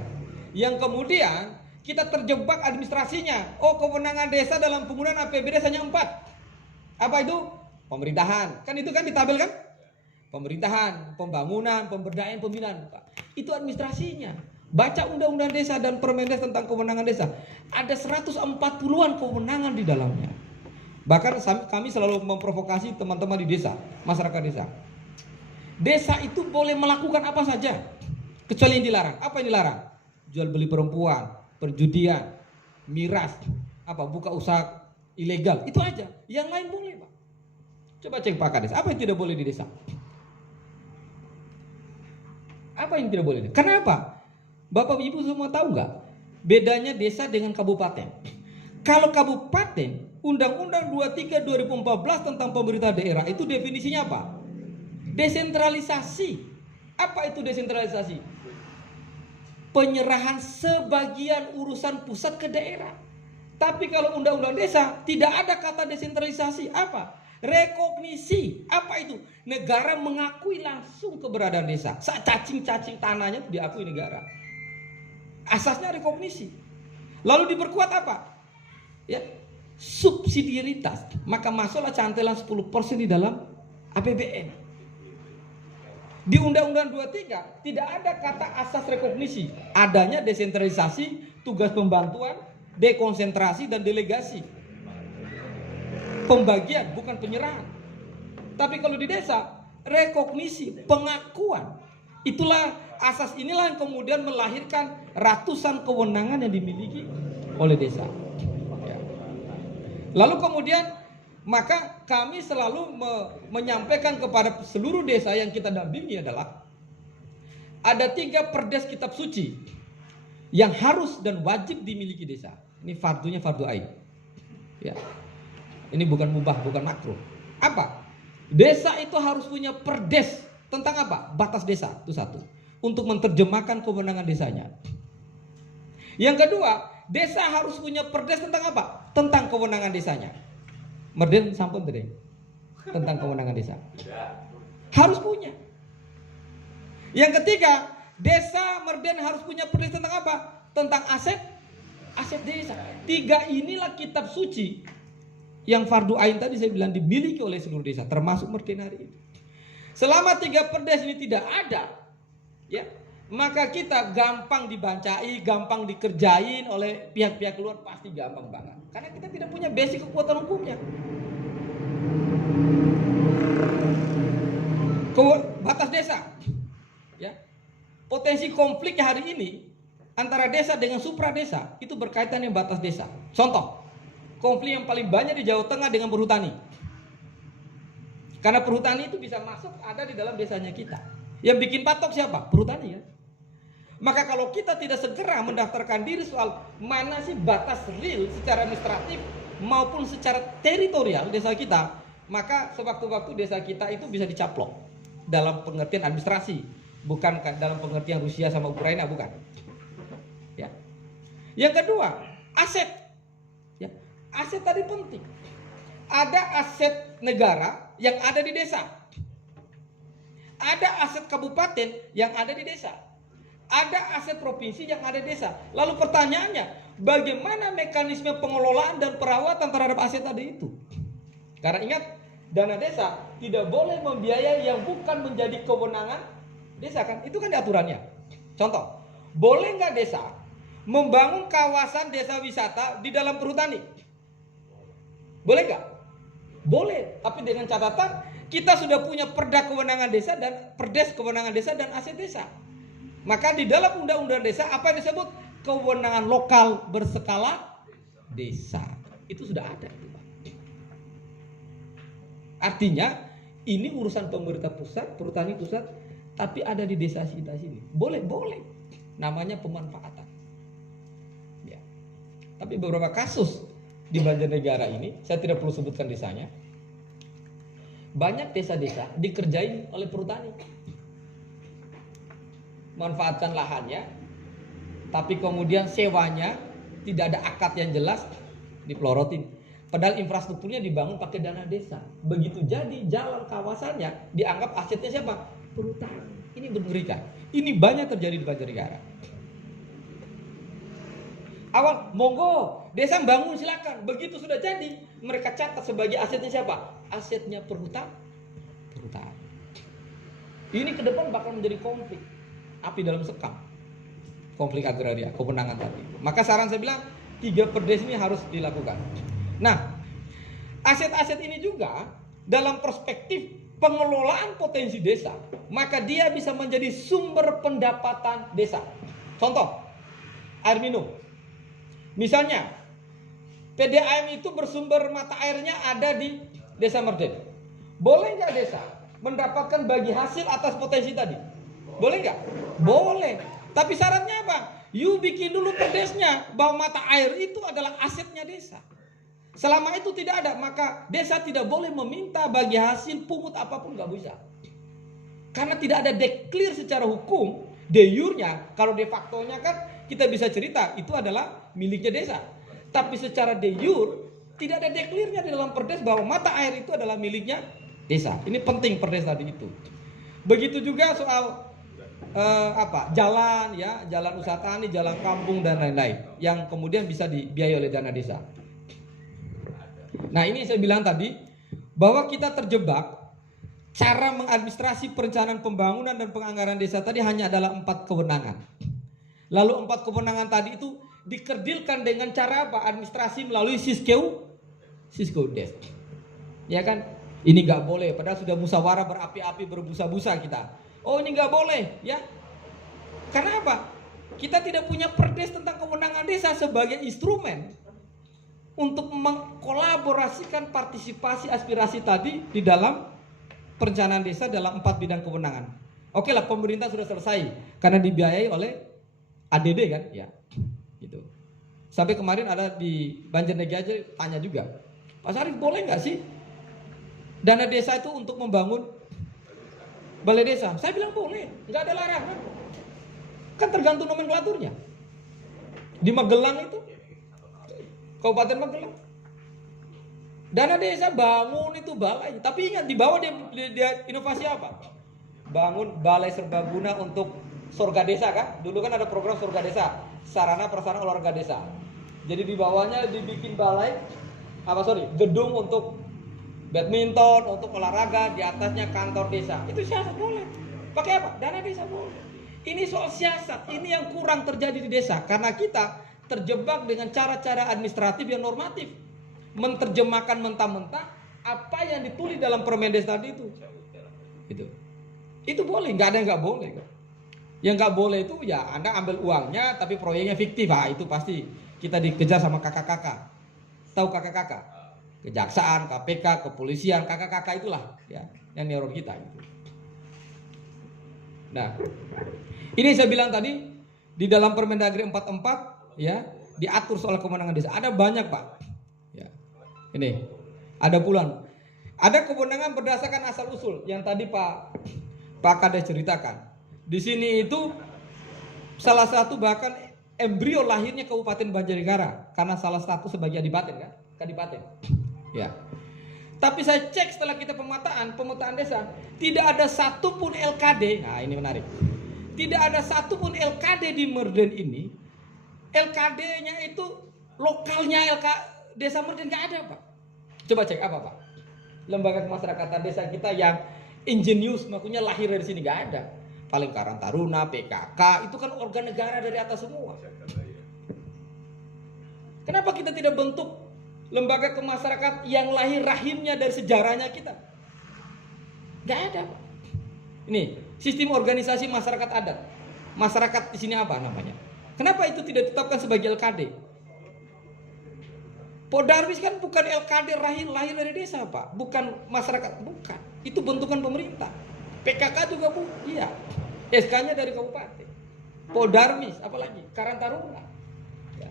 Yang kemudian kita terjebak administrasinya. Oh, kewenangan desa dalam penggunaan APBD hanya 4. Apa itu? Pemerintahan. Kan itu kan ditabel kan? Pemerintahan, pembangunan, pemberdayaan, pembinaan. Itu administrasinya. Baca undang-undang desa dan Permendag tentang kewenangan desa. Ada 140-an kewenangan di dalamnya. Bahkan kami selalu memprovokasi teman-teman di desa, masyarakat desa. Desa itu boleh melakukan apa saja, kecuali yang dilarang. Apa yang dilarang? Jual beli perempuan, perjudian, miras, buka usaha ilegal. Itu aja. Yang lain boleh, Pak. Coba cek Pak Kades, apa yang tidak boleh di desa? Apa yang tidak boleh? Kenapa? Bapak Ibu semua tahu nggak bedanya desa dengan kabupaten? Kalau kabupaten, Undang-Undang 23 2014 tentang pemerintah daerah itu definisinya apa? Desentralisasi. Apa itu desentralisasi? penyerahan sebagian urusan pusat ke daerah. Tapi kalau undang-undang desa tidak ada kata desentralisasi. Apa? Rekognisi. Apa itu? Negara mengakui langsung keberadaan desa. Saat cacing-cacing tanahnya itu diakui negara. Asasnya rekognisi. Lalu diperkuat apa? Ya, subsidiaritas. Maka masuklah cantelan 10% di dalam APBN. Di Undang-Undang 23 tidak ada kata asas rekognisi. Adanya desentralisasi, tugas pembantuan, dekonsentrasi dan delegasi. Pembagian bukan penyerahan. Tapi kalau di desa, rekognisi, pengakuan. Itulah asas inilah yang kemudian melahirkan ratusan kewenangan yang dimiliki oleh desa. Lalu kemudian maka kami selalu menyampaikan kepada seluruh desa yang kita dampingi adalah ada 3 perdes kitab suci yang harus dan wajib dimiliki desa. Ini fardunya fardu ain. Ya. Ini bukan mubah, bukan makruh. Apa? Desa itu harus punya perdes tentang apa? Batas desa, itu satu. Untuk menerjemahkan kewenangan desanya. Yang kedua, desa harus punya perdes tentang apa? Tentang kewenangan desanya. Merden sampun tadi tentang kewenangan desa. Harus punya. Yang ketiga, desa Merden harus punya perdes tentang apa? Tentang aset desa. 3 inilah kitab suci yang fardu ain tadi saya bilang dimiliki oleh seluruh desa, termasuk Merden hari ini. Selama 3 perdes ini tidak ada, ya, maka kita gampang dibancai, gampang dikerjain oleh pihak-pihak luar, pasti gampang banget. Karena kita tidak punya basic kekuatan hukumnya. Batas desa, ya, potensi konflik hari ini antara desa dengan supra desa itu berkaitan dengan batas desa. Contoh, konflik yang paling banyak di Jawa Tengah dengan perhutani. Karena perhutani itu bisa masuk ada di dalam desanya kita. Yang bikin patok siapa? Perhutani ya. Maka kalau kita tidak segera mendaftarkan diri soal mana sih batas real secara administratif maupun secara teritorial desa kita, maka sewaktu-waktu desa kita itu bisa dicaplok dalam pengertian administrasi, bukan dalam pengertian Rusia sama Ukraina, bukan. Ya. Yang kedua, aset. Ya. Aset tadi penting. Ada aset negara yang ada di desa. Ada aset kabupaten yang ada di desa. Ada aset provinsi yang ada di desa. Lalu pertanyaannya, bagaimana mekanisme pengelolaan dan perawatan terhadap aset tadi itu? Karena ingat, dana desa tidak boleh membiayai yang bukan menjadi kewenangan desa kan? Itu kan aturannya. Contoh, boleh nggak desa membangun kawasan desa wisata di dalam perhutani? Boleh nggak? Boleh, tapi dengan catatan kita sudah punya perda kewenangan desa dan perdes kewenangan desa dan aset desa. Maka di dalam undang-undang desa apa yang disebut kewenangan lokal berskala desa itu sudah ada. Artinya ini urusan pemerintah pusat, perhutani pusat, tapi ada di desa kita sini. Boleh. Namanya pemanfaatan. Ya. Tapi beberapa kasus di Banjarnegara ini, saya tidak perlu sebutkan desanya. Banyak desa-desa dikerjain oleh perhutani. Manfaatkan lahannya, tapi kemudian sewanya tidak ada akad yang jelas, dipelorotin. Padahal infrastrukturnya dibangun pakai dana desa. Begitu jadi jalan kawasannya dianggap asetnya siapa? Perhutani. Ini mengerikan. Ini banyak terjadi di Banjarnegara. Awal monggo desa bangun silakan. Begitu sudah jadi mereka catat sebagai asetnya siapa? Asetnya perhutani. Ini ke depan bakal menjadi konflik. Api dalam sekam. Konflik agraria, kewenangan tadi. Maka saran saya bilang 3 perdes ini harus dilakukan. Nah, aset-aset ini juga dalam perspektif pengelolaan potensi desa, maka dia bisa menjadi sumber pendapatan desa. Contoh, air minum. Misalnya, PDAM itu bersumber mata airnya ada di Desa Merden. Boleh nggak desa mendapatkan bagi hasil atas potensi tadi? Boleh nggak? Boleh. Tapi syaratnya apa? You bikin dulu perdesnya bahwa mata air itu adalah asetnya desa. Selama itu tidak ada, maka desa tidak boleh meminta bagi hasil pungut apapun, nggak bisa. Karena tidak ada declare secara hukum De jure-nya, kalau de facto-nya kan kita bisa cerita itu adalah miliknya desa. Tapi secara de jure tidak ada declare-nya di dalam perdes bahwa mata air itu adalah miliknya desa. Ini penting perdes tadi itu. Begitu juga soal jalan ya, jalan usaha tani, jalan kampung dan lain-lain yang kemudian bisa dibiayai oleh dana desa. Nah, ini saya bilang tadi bahwa kita terjebak cara mengadministrasi perencanaan pembangunan dan penganggaran desa tadi hanya adalah 4 kewenangan. Lalu 4 kewenangan tadi itu dikerdilkan dengan cara apa? Administrasi melalui Siskeodes. Ya kan? Ini nggak boleh, padahal sudah musyawarah berapi-api berbusa-busa kita. Oh, ini nggak boleh, ya. Karena apa? Kita tidak punya perdes tentang kewenangan desa sebagai instrumen untuk mengkolaborasikan partisipasi aspirasi tadi di dalam perencanaan desa dalam 4 bidang kewenangan. Oke lah, pemerintah sudah selesai karena dibiayai oleh ADD kan, ya. Gitu. Sampai kemarin ada di Banjarnegara aja tanya juga, Pak Sarif boleh nggak sih dana desa itu untuk membangun balai desa? Saya bilang boleh, nggak ada larangan. Kan tergantung nomenklaturnya. Di Magelang itu, Kabupaten Magelang, dana desa bangun itu balai. Tapi ingat di bawah dia inovasi apa? Bangun balai serbaguna untuk surga desa kan? Dulu kan ada program surga desa, sarana prasarana olahraga desa. Jadi di bawahnya dibikin balai, gedung untuk badminton, untuk olahraga, di atasnya kantor desa. Itu siasat boleh. Pakai apa? Dana desa boleh. Ini soal siasat, ini yang kurang terjadi di desa karena kita terjebak dengan cara-cara administratif yang normatif. Menerjemahkan mentah-mentah apa yang ditulis dalam Permendes tadi itu. Itu boleh, nggak ada yang nggak boleh. Yang nggak boleh itu ya Anda ambil uangnya tapi proyeknya fiktif. Itu pasti kita dikejar sama kakak-kakak. Tahu kakak-kakak? Kejaksaan, KPK, kepolisian, kakak-kakak itulah ya yang neror kita itu. Nah, ini saya bilang tadi di dalam Permendagri 44 ya diatur soal kewenangan desa. Ada banyak, Pak. Ya. Ini ada puluhan. Ada kewenangan berdasarkan asal usul yang tadi Pak Kades ceritakan. Di sini itu salah satu bahkan embrio lahirnya Kabupaten Banjarnegara karena salah satu sebagai adipaten kan, kadipaten. Ya. Tapi saya cek setelah kita pemetaan desa, tidak ada satupun LKD. Nah, ini menarik. Tidak ada satupun LKD di Merden ini. LKD-nya itu lokalnya Desa Merden nggak ada, Pak. Coba cek apa, Pak? Lembaga kemasyarakatan desa kita yang ingenius, maksudnya lahir dari sini nggak ada. Paling Karang Taruna, PKK, itu kan organ negara dari atas semua. Kenapa kita tidak bentuk lembaga kemasyarakatan yang lahir rahimnya dari sejarahnya kita? Gak ada, Pak. Ini sistem organisasi masyarakat adat. Masyarakat di sini apa namanya? Kenapa itu tidak ditetapkan sebagai LKD? Podarwis kan bukan LKD lahir dari desa, Pak. Bukan masyarakat, bukan. Itu bentukan pemerintah. PKK juga iya. SK-nya dari kabupaten. Podarwis, apalagi Karang Taruna. Ya.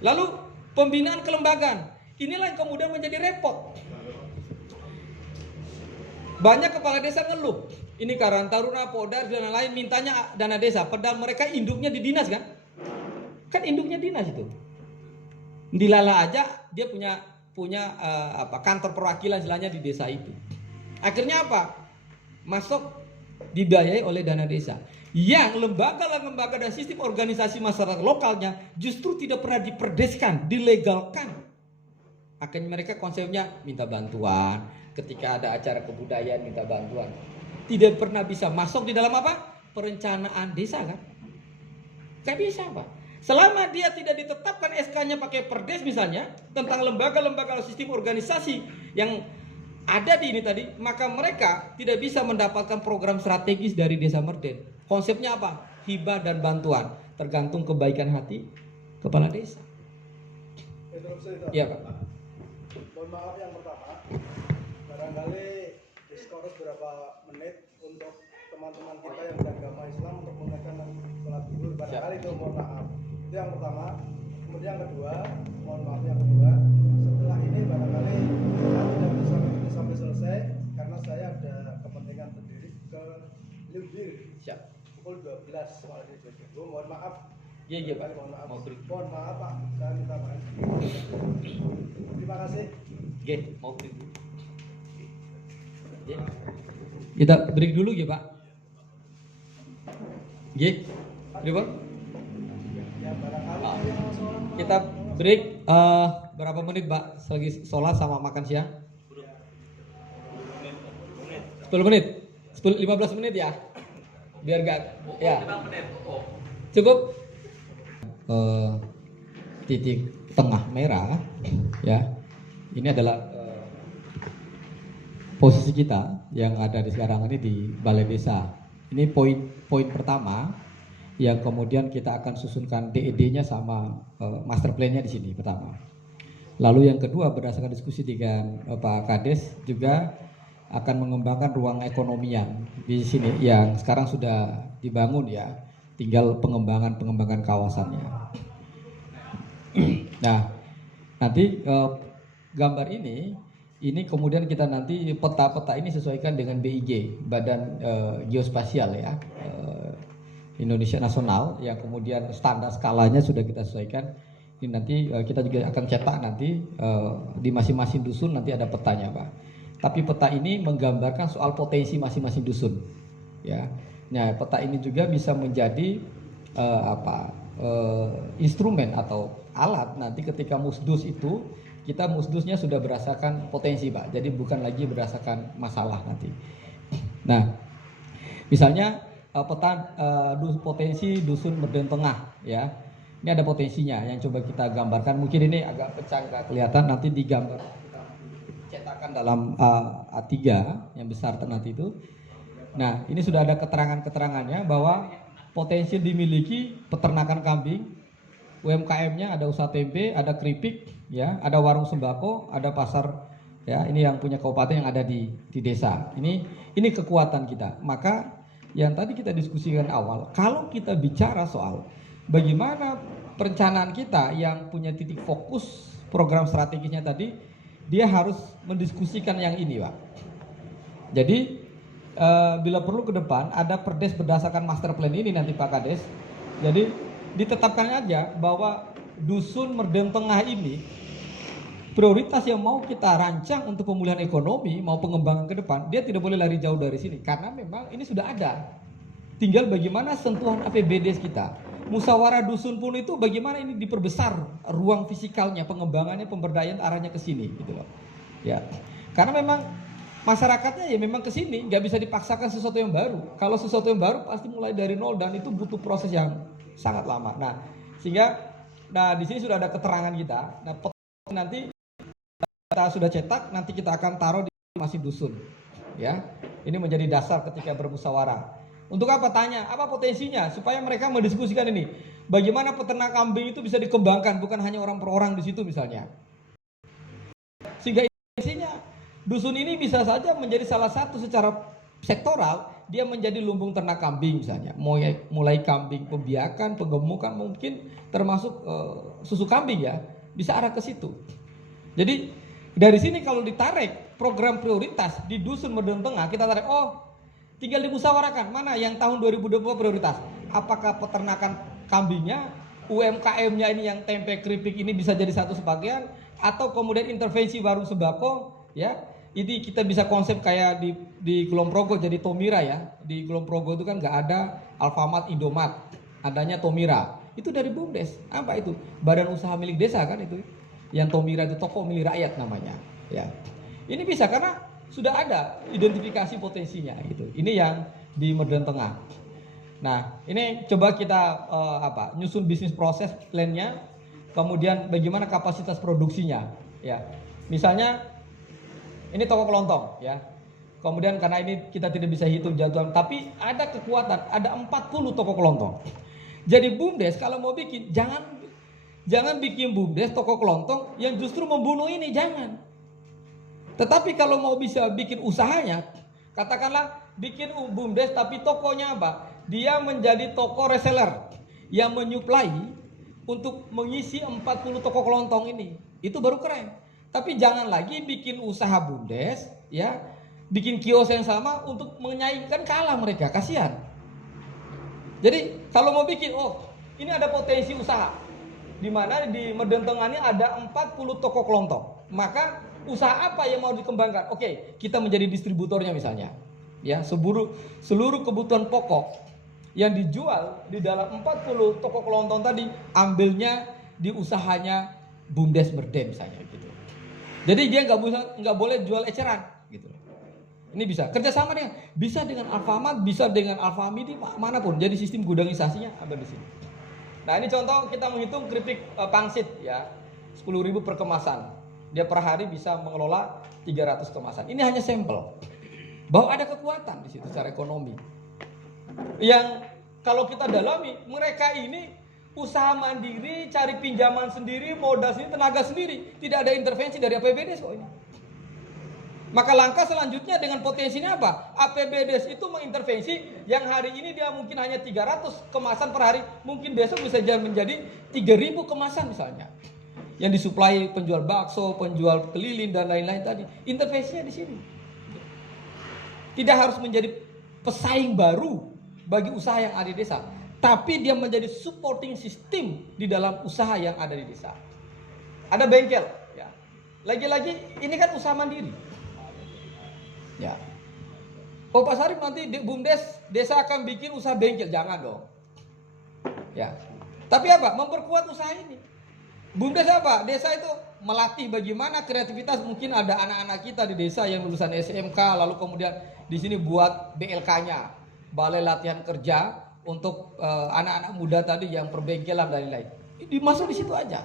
Lalu pembinaan kelembagaan. Inilah yang kemudian menjadi repot. Banyak kepala desa ngeluh. Ini Karang Taruna, Podar dan lain mintanya dana desa. Padahal mereka induknya di dinas kan? Kan induknya dinas itu. Dilala aja dia punya kantor perwakilan istilahnya di desa itu. Akhirnya apa? Masuk dibiayai oleh dana desa. Yang lembaga-lembaga dan sistem organisasi masyarakat lokalnya justru tidak pernah diperdeskan, dilegalkan. Akhirnya mereka konsepnya minta bantuan, ketika ada acara kebudayaan minta bantuan. Tidak pernah bisa masuk di dalam apa? Perencanaan desa kan? Gak bisa, Pak. Selama dia tidak ditetapkan SK-nya pakai perdes misalnya tentang lembaga-lembaga sistem organisasi yang ada di ini tadi, maka mereka tidak bisa mendapatkan program strategis dari Desa Merden. Konsepnya apa? Hibah dan bantuan, tergantung kebaikan hati kepala desa. Iya, Pak. Mohon maaf yang pertama, barangkali diskors berapa menit untuk teman-teman kita yang beragama Islam untuk menunaikan sholat zuhur. Barangkali itu mohon maaf. Itu yang pertama. Kemudian yang kedua, mohon maaf yang kedua, setelah ini barangkali saya tidak bisa mengikuti sampai selesai karena saya ada kepentingan berdiri ke Liudir. Siap. pukul 12 malah jadi. Bu, mohon maaf. Iya Pak. Mohon maaf. Mau break. Mohon maaf Pak, saya minta maaf. Terima kasih. Oke, mau break. Oke. Kita break dulu ya Pak. Oke. Break. Ya barangkali yang soal Kita break berapa menit Pak? Selagi sholat sama makan siang? 10 menit. 15 menit ya. Biar gak ya. Cukup. Titik tengah merah ya. Ini adalah posisi kita yang ada di sekarang ini di Balai Desa. Ini poin pertama yang kemudian kita akan susunkan DED-nya sama master plan-nya di sini pertama. Lalu yang kedua berdasarkan diskusi dengan Pak Kades juga akan mengembangkan ruang ekonomian di sini yang sekarang sudah dibangun ya, tinggal pengembangan kawasannya. Nah, nanti gambar ini kemudian kita nanti peta-peta ini sesuaikan dengan BIG, Badan Geospasial ya, Indonesia Nasional, yang kemudian standar skalanya sudah kita sesuaikan. Ini nanti kita juga akan cetak nanti di masing-masing dusun nanti ada petanya Pak. Tapi peta ini menggambarkan soal potensi masing-masing dusun ya. Nah, peta ini juga bisa menjadi instrumen atau alat nanti ketika musdus itu kita musdusnya sudah berdasarkan potensi Pak. Jadi bukan lagi berdasarkan masalah nanti. Nah, misalnya peta potensi dusun Merden Tengah ya. Ini ada potensinya yang coba kita gambarkan. Mungkin ini agak pecah nggak kelihatan, nanti digambar cetakan dalam A3 yang besar nanti itu. Nah, ini sudah ada keterangan-keterangannya bahwa potensi dimiliki peternakan kambing, UMKM-nya ada usaha tempe, ada keripik, ya, ada warung sembako, ada pasar, ya, ini yang punya kabupaten yang ada di desa. Ini kekuatan kita. Maka yang tadi kita diskusikan awal, kalau kita bicara soal bagaimana perencanaan kita yang punya titik fokus program strategisnya tadi, dia harus mendiskusikan yang ini, Pak. Jadi bila perlu ke depan ada perdes berdasarkan master plan ini nanti Pak Kades. Jadi ditetapkan aja bahwa dusun Merden Tengah ini prioritas yang mau kita rancang untuk pemulihan ekonomi, mau pengembangan ke depan, dia tidak boleh lari jauh dari sini karena memang ini sudah ada. Tinggal bagaimana sentuhan APBD kita. Musyawarah dusun pun itu bagaimana ini diperbesar ruang fisikalnya, pengembangannya, pemberdayaan arahnya ke sini gitu loh. Ya. Karena memang masyarakatnya ya memang ke sini, nggak bisa dipaksakan sesuatu yang baru. Kalau sesuatu yang baru pasti mulai dari nol dan itu butuh proses yang sangat lama. Nah, sehingga di sini sudah ada keterangan kita. Nah, nanti kita sudah cetak, nanti kita akan taruh di masing dusun. Ya. Ini menjadi dasar ketika bermusyawarah. Untuk apa tanya? Apa potensinya? Supaya mereka mendiskusikan ini. Bagaimana peternak kambing itu bisa dikembangkan, bukan hanya orang per orang di situ misalnya. Sehingga isinya dusun ini bisa saja menjadi salah satu secara sektoral, dia menjadi lumbung ternak kambing misalnya. Mulai kambing pembiakan, penggemukan, mungkin termasuk susu kambing ya. Bisa arah ke situ. Jadi dari sini kalau ditarik program prioritas di dusun Merden Tengah, kita tarik, tinggal dimusyawarahkan mana yang tahun 2020 prioritas. Apakah peternakan kambingnya, UMKM-nya ini yang tempe keripik ini bisa jadi satu sebagian, atau kemudian intervensi warung sembako, ya. Ini kita bisa konsep kayak di Kulon Progo jadi Tomira ya. Di Kulon Progo itu kan nggak ada Alfamart, Indomaret, adanya Tomira. Itu dari BUMDes. Apa itu? Badan Usaha Milik Desa kan itu. Yang Tomira itu toko milik rakyat namanya. Ya. Ini bisa karena sudah ada identifikasi potensinya gitu. Ini yang di Merden Tengah. Nah, ini coba kita nyusun bisnis proses plan-nya, kemudian bagaimana kapasitas produksinya, ya. Misalnya ini toko kelontong, ya. Kemudian karena ini kita tidak bisa hitung jadwal, tapi ada kekuatan, ada 40 toko kelontong. Jadi BUMDes kalau mau bikin jangan bikin BUMDes toko kelontong yang justru membunuh ini, jangan. Tetapi kalau mau bisa bikin usahanya, katakanlah bikin BUMDes tapi tokonya apa? Dia menjadi toko reseller yang menyuplai untuk mengisi 40 toko kelontong ini. Itu baru keren. Tapi jangan lagi bikin usaha BUMDes, ya, bikin kios yang sama untuk menyaingkan, kalah mereka, kasihan. Jadi kalau mau bikin, oh ini ada potensi usaha, di mana di Medan Tengah ini ada 40 toko kelontong. Maka usaha apa yang mau dikembangkan? Oke, kita menjadi distributornya misalnya. Ya, seluruh kebutuhan pokok yang dijual di dalam 40 toko kelontong tadi, ambilnya di usahanya BUMDes Merden misalnya gitu. Jadi dia nggak boleh jual eceran gitu. Ini bisa kerjasama dengan Alfamart, bisa dengan Alfamidi, manapun. Jadi sistem gudangisasinya ada di sini. Nah ini contoh kita menghitung keripik pangsit ya, 10.000 per kemasan. Dia per hari bisa mengelola 300 kemasan. Ini hanya sampel. Bahwa ada kekuatan di situ secara ekonomi. Yang kalau kita dalami, mereka ini usaha mandiri, cari pinjaman sendiri, modal sendiri, tenaga sendiri. Tidak ada intervensi dari APBD kok ini. Maka langkah selanjutnya dengan potensinya apa? APBD itu mengintervensi yang hari ini dia mungkin hanya 300 kemasan per hari, mungkin besok bisa menjadi 3.000 kemasan misalnya. Yang disuplai penjual bakso, penjual keliling dan lain-lain tadi. Intervensinya di sini. Tidak harus menjadi pesaing baru bagi usaha yang ada di desa, tapi dia menjadi supporting system di dalam usaha yang ada di desa. Ada bengkel, ya. Lagi-lagi ini kan usaha mandiri. Ya. Oh Pak Sarip nanti di BUMDes desa akan bikin usaha bengkel, jangan dong. Ya. Tapi apa? Memperkuat usaha ini. BUMDes apa? Desa itu melatih bagaimana kreativitas. Mungkin ada anak-anak kita di desa yang lulusan SMK, lalu kemudian di sini buat BLK-nya, Balai Latihan Kerja untuk anak-anak muda tadi yang perbengkelan dan lain-lain. Dimasuk di situ aja.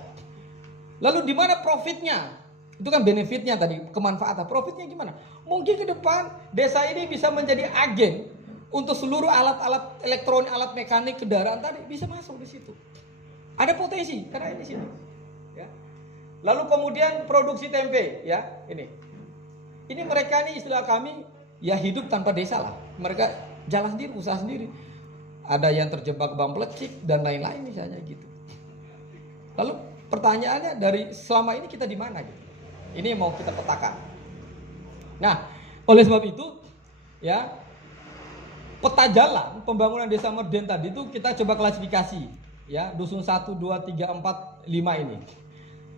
Lalu di mana profitnya? Itu kan benefitnya tadi, kemanfaatan. Profitnya gimana? Mungkin ke depan desa ini bisa menjadi agen untuk seluruh alat-alat elektronik, alat mekanik kendaraan tadi bisa masuk di situ. Ada potensi karena ini sini. Ya. Lalu kemudian produksi tempe, ya ini. Ini mereka ini istilah kami ya hidup tanpa desa lah. Mereka jalan sendiri, usaha sendiri. Ada yang terjebak bank plecik dan lain-lain misalnya gitu. Lalu pertanyaannya dari selama ini kita di mana gitu? Ini yang mau kita petakan. Nah, oleh sebab itu, ya peta jalan pembangunan desa Merden tadi itu kita coba klasifikasi, ya dusun 1, 2, 3, 4, 5 ini.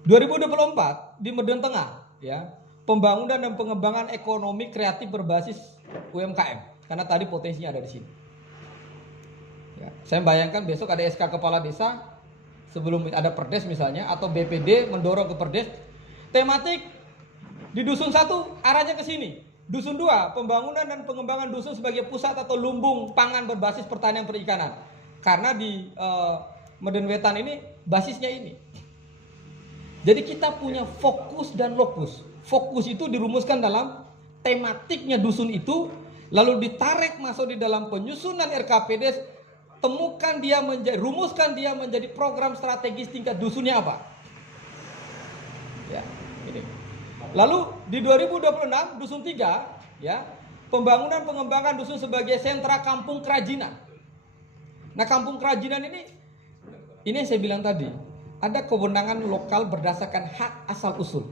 2024 di Merden Tengah, ya pembangunan dan pengembangan ekonomi kreatif berbasis UMKM, karena tadi potensinya ada di sini. Ya, saya bayangkan besok ada SK kepala desa sebelum ada perdes misalnya, atau BPD mendorong ke perdes. Tematik di dusun 1 arahnya ke sini. Dusun 2 pembangunan dan pengembangan dusun sebagai pusat atau lumbung pangan berbasis pertanian perikanan. Karena di Merden Wetan ini basisnya ini. Jadi kita punya fokus dan lokus. Fokus itu dirumuskan dalam tematiknya dusun itu, lalu ditarik masuk di dalam penyusunan RKPD, rumuskan dia menjadi program strategis tingkat dusunnya apa. Ya, ini. Lalu di 2026 dusun 3, ya, pembangunan pengembangan dusun sebagai sentra kampung kerajinan. Nah, kampung kerajinan ini yang saya bilang tadi, ada kewenangan lokal berdasarkan hak asal usul.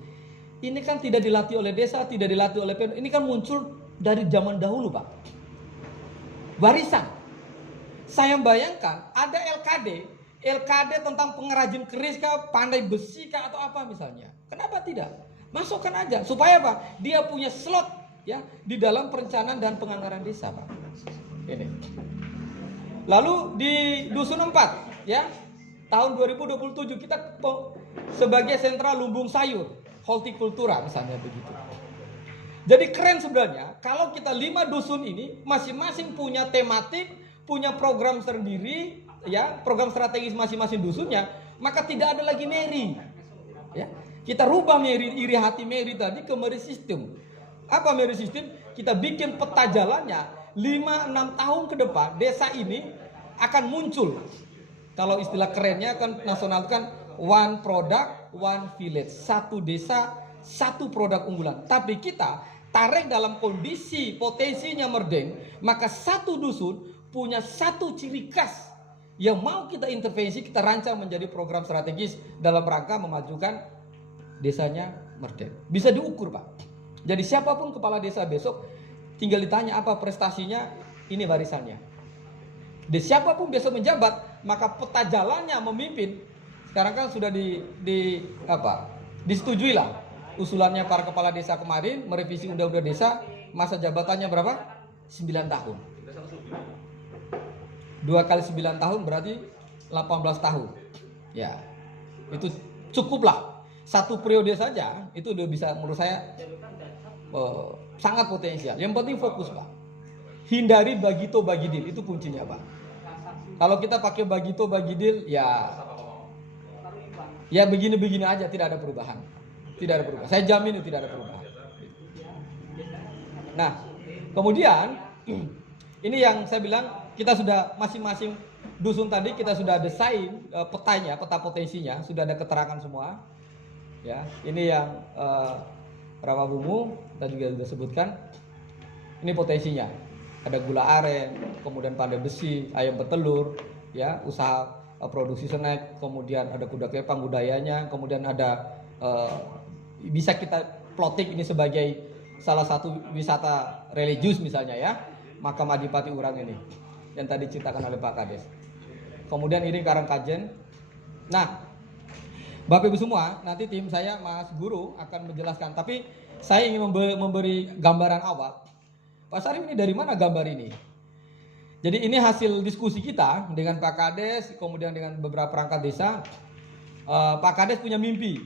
Ini kan tidak dilatih oleh desa, tidak dilatih oleh PN. Ini kan muncul dari zaman dahulu, Pak. Warisan. Saya bayangkan ada LKD tentang pengrajin keris kah, pandai besi kah, atau apa misalnya. Kenapa tidak? Masukkan aja supaya apa? Dia punya slot ya di dalam perencanaan dan penganggaran desa, Pak. Ini. Lalu di dusun 4 ya, tahun 2027 kita sebagai sentra lumbung sayur, hortikultura misalnya begitu. Jadi keren sebenarnya kalau kita 5 dusun ini masing-masing punya tematik, punya program sendiri, ya program strategis masing-masing dusunnya, maka tidak ada lagi Meri. Ya, kita rubah Meri, iri hati Meri tadi ke Meri System. Apa Meri System? Kita bikin peta jalannya 5-6 tahun ke depan desa ini akan muncul. Kalau istilah kerennya kan nasional kan one product, one village. Satu desa, satu produk unggulan. Tapi kita tarik dalam kondisi potensinya Merden, maka satu dusun punya satu ciri khas yang mau kita intervensi, kita rancang menjadi program strategis dalam rangka memajukan desanya Merden. Bisa diukur, Pak. Jadi siapapun kepala desa besok tinggal ditanya apa prestasinya, ini barisannya. Di siapapun besok menjabat, maka peta jalannya memimpin. Sekarang kan sudah disetujui lah usulannya para kepala desa kemarin merevisi undang-undang desa, masa jabatannya berapa? 9 tahun. 2 kali 9 tahun berarti 18 tahun. Ya, itu cukuplah. Satu periode saja itu udah bisa menurut saya sangat potensial. Yang penting fokus, Pak. Hindari bagito bagidil, itu kuncinya, Pak. Kalau kita pakai bagito bagidil, ya begini-begini aja, tidak ada perubahan. Tidak ada perubahan. Saya jamin itu tidak ada perubahan. Nah, kemudian ini yang saya bilang, kita sudah masing-masing dusun tadi kita sudah desain petanya, peta potensinya, sudah ada keterangan semua. Ya, ini yang Rawabumu kita juga sudah sebutkan. Ini potensinya. Ada gula aren, kemudian pandai besi, ayam petelur, ya, usaha produksi snack, kemudian ada kuda kepang budayanya, kemudian ada bisa kita plotting ini sebagai salah satu wisata religius misalnya ya, makam Adipati Urang ini yang tadi diceritakan oleh Pak Kades. Kemudian ini Karangkajen. Nah, Bapak Ibu semua, nanti tim saya Mas Guru akan menjelaskan, tapi saya ingin memberi gambaran awal. Pak Sarif, ini dari mana gambar ini? Jadi ini hasil diskusi kita dengan Pak Kades, kemudian dengan beberapa perangkat desa. Pak Kades punya mimpi.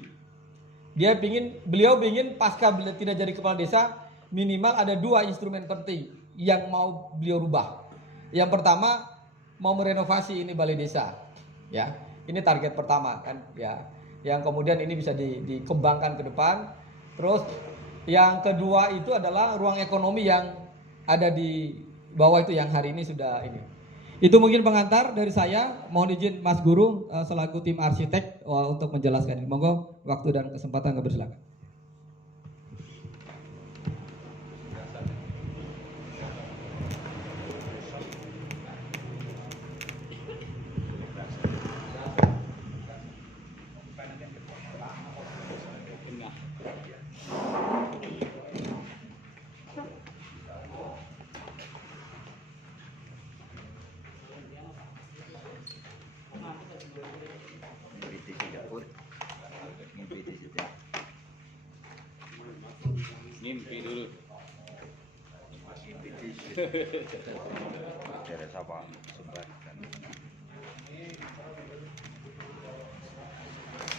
Beliau ingin pasca tidak jadi kepala desa, minimal ada 2 instrumen penting yang mau beliau rubah. Yang pertama, mau merenovasi ini balai desa. Ya, ini target pertama kan ya. Yang kemudian ini bisa dikembangkan ke depan. Terus yang kedua itu adalah ruang ekonomi yang ada di bawah itu yang hari ini sudah ini. Itu mungkin pengantar dari saya. Mohon izin Mas Guru selaku tim arsitek untuk menjelaskan ini. Monggo waktu dan kesempatan bersilakan. Mimpi dulu. Dari siapa? Sumber.